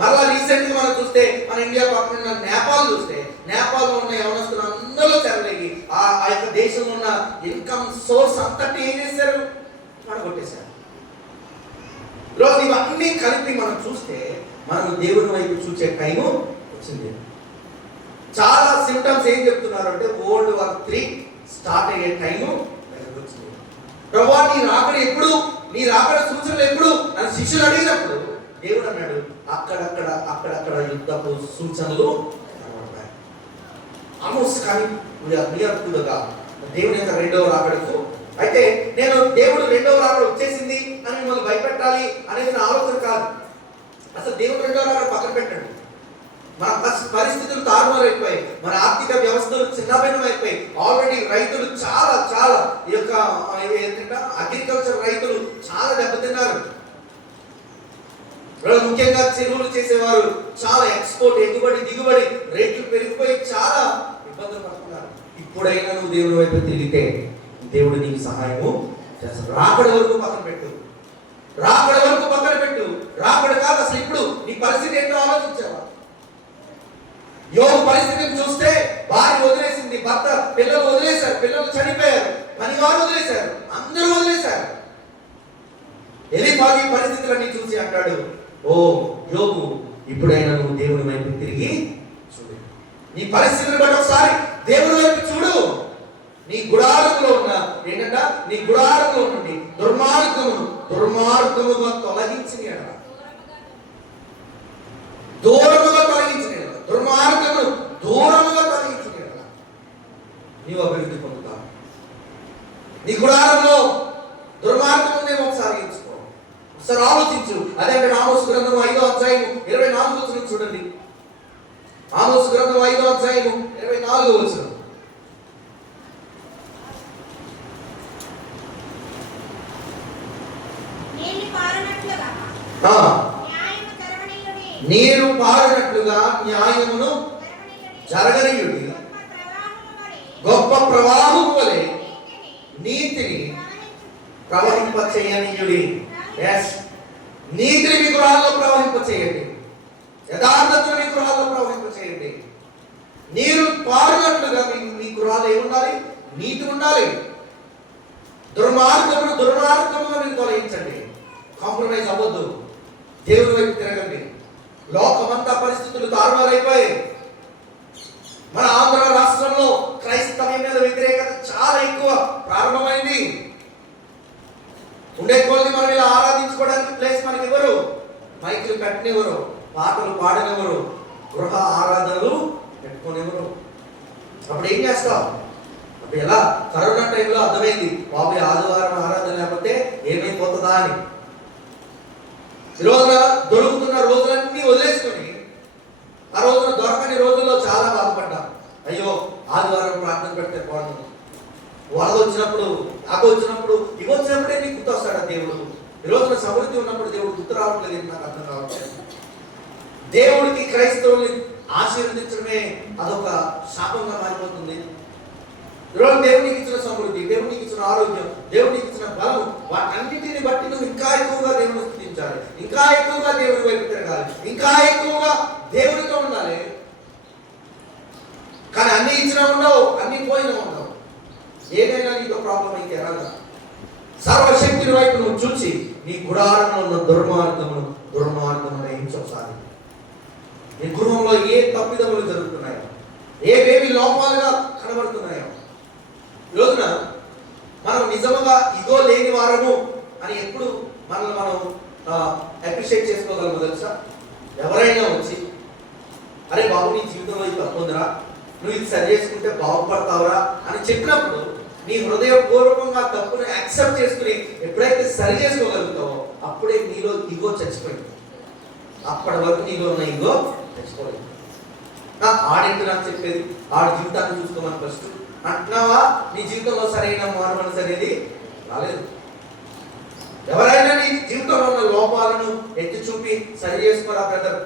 మరలా రీసెంట్ గా మనం చూస్తే మన ఇండియా పక్కన ఉన్న నేపాల్ చూస్తే, నేపాల్ లో ఉన్న యవనస్తులు అందరూ చెరలేగి ఆ యొక్క దేశంలో ఉన్న ఇన్కమ్ సోర్స్ అంతటి ఏం చేశారు, పడగొట్టేశారు. ఈరోజు ఇవన్నీ కలిపి మనం చూస్తే మనం దేవుని వైపు చూసే టైము వచ్చింది. చాలా సిమ్టమ్స్ ఏం చెప్తున్నారు అంటే World War III స్టార్ట్ అయ్యే టైము వచ్చింది. ప్రభువా నీ రాకడ ఎప్పుడు, నీ రాకడ సూచనలు ఎప్పుడు నన్ను శిష్యులు అడిగినప్పుడు దేవుడు అన్నాడు అక్కడక్కడ యుద్ధపు సూచనలు కనబడతాయి. ఆమోస్ కానీ దేవుని యొక్క రెండవ రాకడకు అయితే నేను దేవుడు రెండవ రాకడ వచ్చేసింది అని మిమ్మల్ని భయపెట్టాలి అనేది నా ఆలోచన కాదు. అసలు దేవుడు రెండవ రాకడ పక్కన పెట్టండి. మన పరిస్థితులు తారుమారైపోయాయి, మన ఆర్థిక వ్యవస్థలు చిన్నభిన్నమైపోయి, ఆల్రెడీ రైతులు చాలా ఈ యొక్క ఏంటంటే అగ్రికల్చర్ రైతులు చాలా దెబ్బతిన్నారు. ముఖ్యంగా చెరువులు చేసేవారు చాలా ఎక్స్పోర్ట్, ఎగుబడి దిగుబడి రేట్లు పెరిగిపోయి చాలా ఇబ్బందులు పడుతున్నారు. ఇప్పుడైనా నువ్వు దేవుని వైపు తిరిగితే దేవుడు నీకు సహాయము చేస్తాడు. రాకడ వరకు పక్కన పెట్టు, రాకడ వరకు పక్కన పెట్టు. రాకడ కాదు అసలు ఇప్పుడు నీ పరిస్థితి ఏంటో ఆలోచించావా? యోగు పరిస్థితిని చూస్తే భార్య వదిలేసింది, భర్త పిల్లలు వదిలేశారు, పిల్లలు చనిపోయారు, పనివారు వదిలేశారు, అందరూ వదిలేశారు. ఎలీఫజు పరిస్థితులన్నీ చూసి అంటాడు, ఓ యోగు ఇప్పుడైనా నువ్వు దేవుని వైపు తిరిగి చూడు. నీ పరిస్థితిని బట్టి ఒకసారి దేవుని వైపు చూడు. నీ గుడారములో ఉన్న ఏంటంటే నీ గుడారములో నుండి దుర్మార్గముగా తొలగించిన దూరముగా తొలగించిన దుర్మార్గమును దూరముగా తొలగించిన నీవు అభివృద్ధి పొందుతావు. నీ గుడారంలో దుర్మార్గం ఉందేమో ఒకసారి ఎంచుకో, ఒకసారి ఆలోచించు. అదే అంటే ఆమోసు గ్రంథం 5వ అధ్యాయం 24వ వచనం చూడండి. ఆమోసు గ్రంథం 5వ అధ్యాయం 24వ వచనం. నీరు పారినట్లుగా న్యాయమును జరగనీయుడి, గొప్ప ప్రవాహం వలె నీతిని ప్రవహింపచేయనీయుడి. నీతిని మీ గృహాల్లో ప్రవహింపచేయండి, యథార్థతను మీ గృహాల్లో ప్రవహింపచేయండి. నీరు పారినట్లుగా మీ గృహాలు ఏముండాలి? నీతి ఉండాలి. దుర్మార్గమును మీరు తొలగించండి. కాంప్రమైజ్ అవ్వద్దు, దేవుని వైపు తిరగండి. లోకమంతా పరిస్థితులు తారుమారైపోయాయి. మన ఆంధ్ర రాష్ట్రంలో క్రైస్తవ్యం మీద వ్యతిరేకత చాలా ఎక్కువ ప్రారంభమైంది. ఉండే కొద్ది మనం ఇలా ఆరాధించుకోవడానికి ప్లేస్ మనకి ఎవరు, మైకులు పెట్టనివ్వరు, పాటలు పాడనివ్వరు, గృహ ఆరాధనలు పెట్టుకోనివ్వరు. అప్పుడు ఏం చేస్తావు? అప్పుడు ఎలా? కరోనా టైంలో అర్థమైంది, బాబు ఆదివారం ఆరాధన లేకపోతే ఏమైపోతుందా అని. ఈ రోజున దొరుకుతున్న రోజులన్నీ వదిలేసుకొని ఆ రోజున దొరకని రోజుల్లో చాలా బాధపడ్డాం. అయ్యో ఆదివారం ప్రార్థన పెడితే బాగుంటుంది, వరద వచ్చినప్పుడు, ఆకు వచ్చినప్పుడు, ఇవి వచ్చినప్పుడే నీకు గుర్తు వస్తాడు దేవుడు. ఈ రోజున సమృద్ధి ఉన్నప్పుడు దేవుడు గుర్తు రావట్లేదు, నాకు అర్థం కావట్లేదు. దేవుడికి క్రైస్తవుల్ని ఆశీర్వదించడమే అదొక శాపంగా మారిపోతుంది. ఈరోజు దేవునికి ఇచ్చిన సమృద్ధి, దేవునికి ఇచ్చిన ఆరోగ్యం, దేవునికి ఇచ్చిన బలం, వాటన్నిటిని బట్టి నువ్వు ఇంకా ఎక్కువగా దేవుని స్తుతించాలి, ఇంకా ఎక్కువగా దేవుని వైపు తిరగాలి, ఇంకా ఎక్కువగా దేవునితో ఉండాలి. కానీ అన్ని ఇచ్చినా ఉండవు, అన్ని పోయినా ఉండవు. ఏదైనా నీతో ప్రాబ్లం అయితే ఎలాగా? సర్వశక్తిని వైపు నువ్వు చూసి నీ గుడారంలో ఉన్న దుర్మార్గమును ఎంచోసారి. నీ గృహంలో ఏ తప్పిదములు జరుగుతున్నాయో, ఏవేవి లోపాలుగా కనబడుతున్నాయో, ఈ రోజున మనం నిజంగా ఇగో లేని వారము అని ఎప్పుడు మనల్ని మనం అప్రిషియేట్ చేసుకోగలము తెలుసా? ఎవరైనా వచ్చి అరే బాబు నీ జీవితంలో ఇది తప్పు ఉందిరా, నువ్వు ఇది సరి చేసుకుంటే బాగుపడతావురా అని చెప్పినప్పుడు నీ హృదయపూర్వకంగా తప్పుని యాక్సెప్ట్ చేసుకుని ఎప్పుడైతే సరి చేసుకోగలుగుతావో అప్పుడే నీలో ఇగో చచ్చిపోయింది. అప్పటి వరకు నీలో ఉన్న ఇగో చచ్చిపోలేదు. ఆడేంటి నాకు చెప్పేది, ఆడి జీవితాన్ని చూసుకోమని ఫస్ట్ అంటున్నావా? నీ జీవితంలో సరైన మానవనసు అనేది రాలేదు. ఎవరైనా నీ జీవితంలో ఉన్న లోపాలను ఎత్తి చూపి సరి చేసుకోరా బ్రదర్,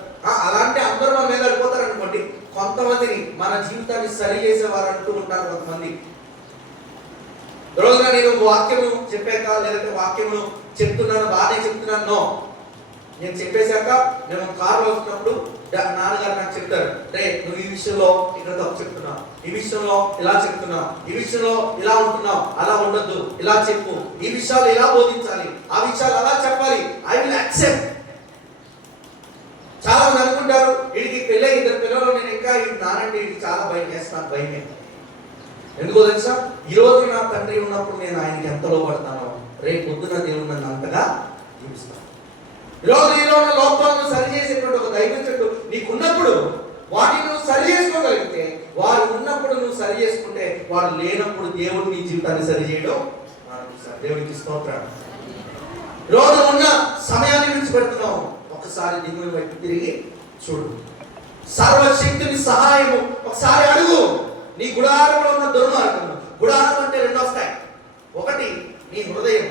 అలాంటి అందరూ మన మీద పడిపోతారు అనుకోండి, కొంతమందిని మన జీవితాన్ని సరి చేసేవారు అంటూ ఉంటారు కొంతమంది. రోజున నేను వాక్యము చెప్పాక లేదంటే వాక్యము చెప్తున్నాను, బాగానే చెప్తున్నాను, నో, నేను చెప్పేశాక మేము కారులో వస్తున్నప్పుడు నాన్నగారు నాకు చెప్తారు, రే నువ్వు ఈ విషయంలో ఇక్కడ తప్పు చెప్తున్నావు, ఈ విషయంలో ఇలా చెప్తున్నావు, ఈ విషయంలో ఇలా ఉంటున్నావు, అలా ఉండొద్దు, ఇలా చెప్పు, ఈ విషయాలు ఇలా బోధించాలి, ఆ విషయాలు అలా చెప్పాలి, ఐ విల్ యాక్సెప్ట్. చాలా మంది అనుకుంటారు వీడికి పెళ్ళి 2 పిల్లలు, నేను ఇంకా వీడి నానంటే వీడికి చాలా భయం చేస్తాను, భయమే. ఎందుకో తెలుసా, ఈ రోజు నా తండ్రి ఉన్నప్పుడు నేను ఆయనకి ఎంత లోపడతానో రేపు పొద్దున దేవుడు నన్ను అంతగా చూపిస్తాను. ఈరోజు నీలో ఉన్న లోపాలను సరి చేసేటువంటి ఒక దైవజనుడు నీకు ఉన్నప్పుడు వాటిని నువ్వు సరి చేసుకోగలిగితే, వారు ఉన్నప్పుడు నువ్వు సరి చేసుకుంటే, వాడు లేనప్పుడు దేవుడు నీ జీవితాన్ని సరి చేయడం దేవుడికి స్తోత్రం. రోజు ఉన్న సమయాన్ని విడిచిపెడుతున్నావు, ఒకసారి దేవుని వైపు తిరిగి చూడు. సర్వశక్తుని సహాయము ఒకసారి అడుగు. నీ గుడారంలో ఉన్న దుర్మార్గం, గుడారం అంటే 2 వస్తాయి. ఒకటి నీ హృదయం,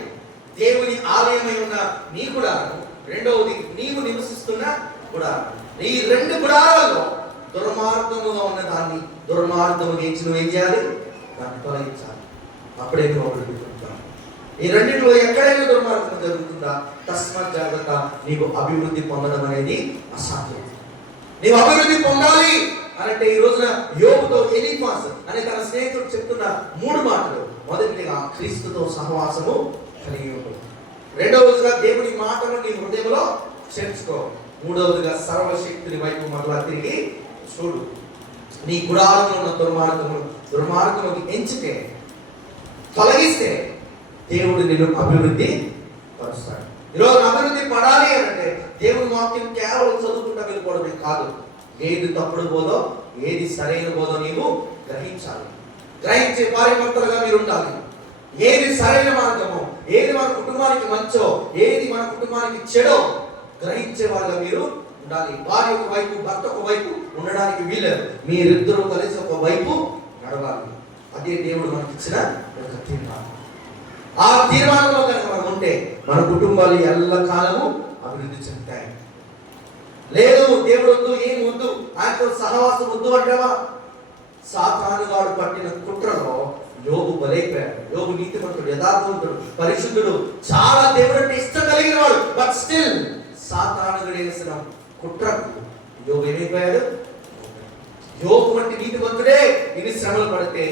దేవుని ఆలయమై ఉన్న నీ గుడారం. రెండవది నీవు నివసిస్తున్న గుడారం. ఈ 2 గుడారాల్లో దుర్మార్గముగా ఉన్న దాన్ని దుర్మార్గము చేసి నువ్వు ఏం చేయాలి? దాన్ని తొలగించాలి. అప్పుడే నువ్వు అభివృద్ధి పొందుతావు. ఈ రెండింటిలో ఎక్కడైనా దుర్మార్గం జరుగుతుందా, తస్మాత్ జాగ్రత్త, నీకు అభివృద్ధి పొందడం అనేది అసాధ్యం. నీవు అభివృద్ధి పొందాలి అంటే ఈ రోజున యోబుతో ఎలీఫాజ్ అనే తన స్నేహితుడు చెప్తున్న 3 మాటలు. మొదటిగా క్రీస్తుతో సహవాసము కలిగి ఉండు. రెండవదిగా దేవుని మాటను నీ హృదయంలో చేర్చుకో. మూడవదిగా సర్వశక్తుని వైపు మరలా తిరిగి చూడు. నీ గుడారంలో ఉన్న దుర్మార్గమును ఎంచితే, తొలగిస్తే దేవుడు నిన్ను అభివృద్ధి పరుస్తాడు. ఈరోజు అభివృద్ధి పడాలి అంటే దేవుని వాక్యం కేవలం చదువుకుంటా వెళ్ళిపోవడమే కాదు. ఏది తప్పుడు బోధో, ఏది సరైన బోధో నీవు గ్రహించాలి. గ్రహించే భార్యాభర్తలుగా మీరు ఉండాలి. ఏది సరైన మార్గమో, ఏది మన కుటుంబానికి మంచో, ఏది మన కుటుంబానికి చెడో గ్రహించే వాళ్ళగా మీరు ఉండాలి. భార్య ఒక వైపు, భర్త ఒక వైపు ఉండడానికి వీలేదు. మీరిద్దరూ కలిసి ఒక వైపు నడవాలి. అదే దేవుడు మనకి ఇచ్చిన ఒక తీర్మానం. ఆ తీర్మానంలో కనుక మనం ఉంటే మన కుటుంబాలు ఎల్లకాలము అభివృద్ధి చెందుతాయి. లేదు దేవుడు వద్దు, ఏం వద్దు, ఆయనతో సహవాసం వద్దు అంటావా? సాతానుగాడు పట్టిన కుట్రలో యోబు బలైపోయాడు. యోబు నీతిమంతుడు, యథార్థవంతుడు, పరిశుద్ధుడు, చాలా దేవుడు అంటే ఇష్టం కలిగిన వాడు. బట్ స్టిల్ సాతానుగాడు వేసిన కుట్రకు యోబు ఏమైపోయాడు? యోబు వంటి నీతిమంతుడే ఇన్ని శ్రమలు పడితే,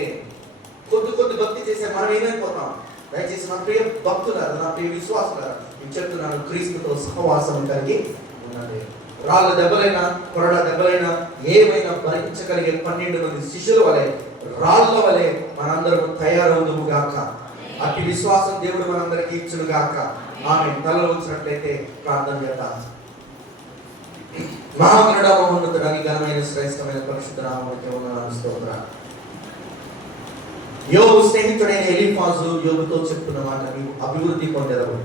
కొద్ది భక్తి చేసే మనం ఏమైపోతాం? దయచేసి నా ప్రియ భక్తులారా, నా ప్రియ విశ్వాసులారా, నేను చెప్తున్నాను, క్రీస్తుతో సహవాసం కలిగి ఉన్నది. రాళ్ళ దెబ్బలైనా, కొరడ దెబ్బలైనా, ఏమైనా భరించగలిగే 12 మంది శిష్యుల వలె, రాళ్ళ వలె మనందరం తయారవుదుము గాక. అట్టి విశ్వాసం దేవుడు మనందరికీ ఇచ్చును గాక. ఆమె తలలో వచ్చినట్లయితే ప్రార్థన చేద్దాం. మహాగణుడ మహోన్నతుడానికి ఘనమైన శ్రేష్టమైన పరిశుద్ధ నామమునకే వందనాలు, స్తోత్రాలు. యోబు స్నేహితుడైన ఎలీఫాజు యోబుతో చెప్తున్న మాట, నీవు అభివృద్ధి పొందెదవు.